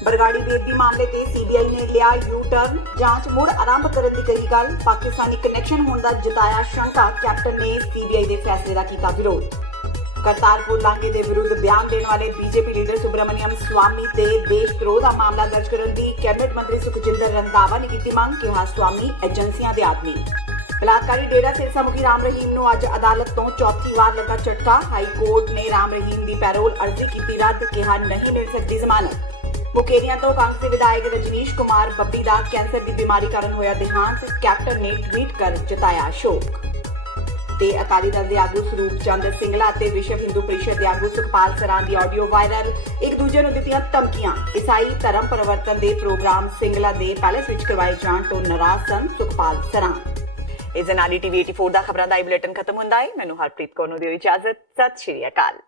ਬਰਗਾੜੀ ਬੇਦੀ ਮਾਮਲੇ ਤੇ CBI ਨੇ ਲਿਆ U-turn, ਜਾਂਚ ਮੁੜ ਆਰੰਭ ਕਰਨ ਦੀ ਕਹੀ ਗੱਲ। ਪਾਕਿਸਤਾਨੀ ਕਨੈਕਸ਼ਨ ਹੋਣ ਦਾ ਜਤਾਇਆ ਸ਼ੰਕਾ, ਕੈਪਟਨ ਨੇ CBI ਦੇ ਫੈਸਲੇ ਦਾ ਕੀਤਾ ਵਿਰੋਧ। ਕਰਤਾਰਪੁਰ ਲਾਂਘੇ ਦੇ ਵਿਰੁੱਧ ਬਿਆਨ ਦੇਣ ਵਾਲੇ BJP ਲੀਡਰ ਸੁਬਰਾਮਨੀਅਮ ਸਵਾਮੀ ਤੇ ਦੇਸ਼ ਧਰੋਹ ਦਾ ਮਾਮਲਾ ਦਰਜ ਕਰਨ ਦੀ ਕੈਬਨਿਟ ਮੰਤਰੀ ਸੁਖਜਿੰਦਰ ਰੰਧਾਵਾ ਨੇ ਕੀਤੀ ਮੰਗ। ਕਿਹਾ ਸਵਾਮੀ ਏਜੰਸੀਆਂ ਦੇ ਆਦਮੀ। ਬਲਾਤਕਾਰੀ ਡੇਰਾ ਸਿਰਸਾ ਮੁਖੀ ਰਾਮ ਰਹੀਮ ਨੂੰ ਅੱਜ ਅਦਾਲਤ ਤੋਂ ਚੌਥੀ ਵਾਰ ਲੱਗਾ ਝਟਕਾ। ਹਾਈ ਕੋਰਟ ਨੇ ਰਾਮ ਰਹੀਮ ਦੀ ਪੈਰੋਲ ਅਰਜ਼ੀ ਕੀਤੀ ਰੱਦ। ਕਿਹਾ ਨਹੀਂ ਮਿਲ ਸਕਦੀ ਜ਼ਮਾਨਤ। ਮੁਕੇਰੀਆਂ ਤੋਂ ਕਾਂਗਰਸੀ ਵਿਧਾਇਕ ਰਜਨੀਸ਼ ਕੁਮਾਰ ਬੱਬੀ ਦਾ ਕੈਂਸਰ ਦੀ ਬਿਮਾਰੀ ਕਾਰਨ ਹੋਇਆ ਦੇਹਾਂਤ। ਕੈਪਟਨ ਨੇ ਟਵੀਟ ਕਰ ਜਤਾਇਆ ਸ਼ੋਕ। ਤੇ ਅਕਾਲੀ ਦਲ ਦੇ ਆਗੂ ਸਰੂਪ ਚੰਦ ਸਿੰਗਲਾ ਅਤੇ ਵਿਸ਼ਵ ਹਿੰਦੂ ਪਰਿਸ਼ਦ ਦੇ ਆਗੂ ਸੁਖਪਾਲ ਸਰਾਂ ਦੀ ਆਡੀਓ ਵਾਇਰਲ। ਇੱਕ ਦੂਜੇ ਨੂੰ ਦਿੱਤੀਆਂ ਧਮਕੀਆਂ। ਈਸਾਈ ਧਰਮ ਪਰਿਵਰਤਨ ਦੇ ਪ੍ਰੋਗਰਾਮ ਸਿੰਗਲਾ ਦੇ ਪੈਲੇਸ ਵਿੱਚ ਕਰਵਾਏ ਜਾਣ ਤੋਂ ਨਾਰਾਜ਼ ਸਨ ਸੁਖਪਾਲ ਸਰਾਂ। ਇਸ ਦੇ ਨਾਲ ਹੀ TV 84 ਦਾ ਖਬਰਾਂ ਦਾ ਇਹ ਬੁਲੇਟਿਨ ਖਤਮ ਹੁੰਦਾ ਹੈ। ਮੈਨੂੰ ਹਰਪ੍ਰੀਤ ਕੌਰ ਨੂੰ ਦਿਓ ਇਜਾਜ਼ਤ। ਸਤਿ ਸ਼੍ਰੀ ਅਕਾਲ।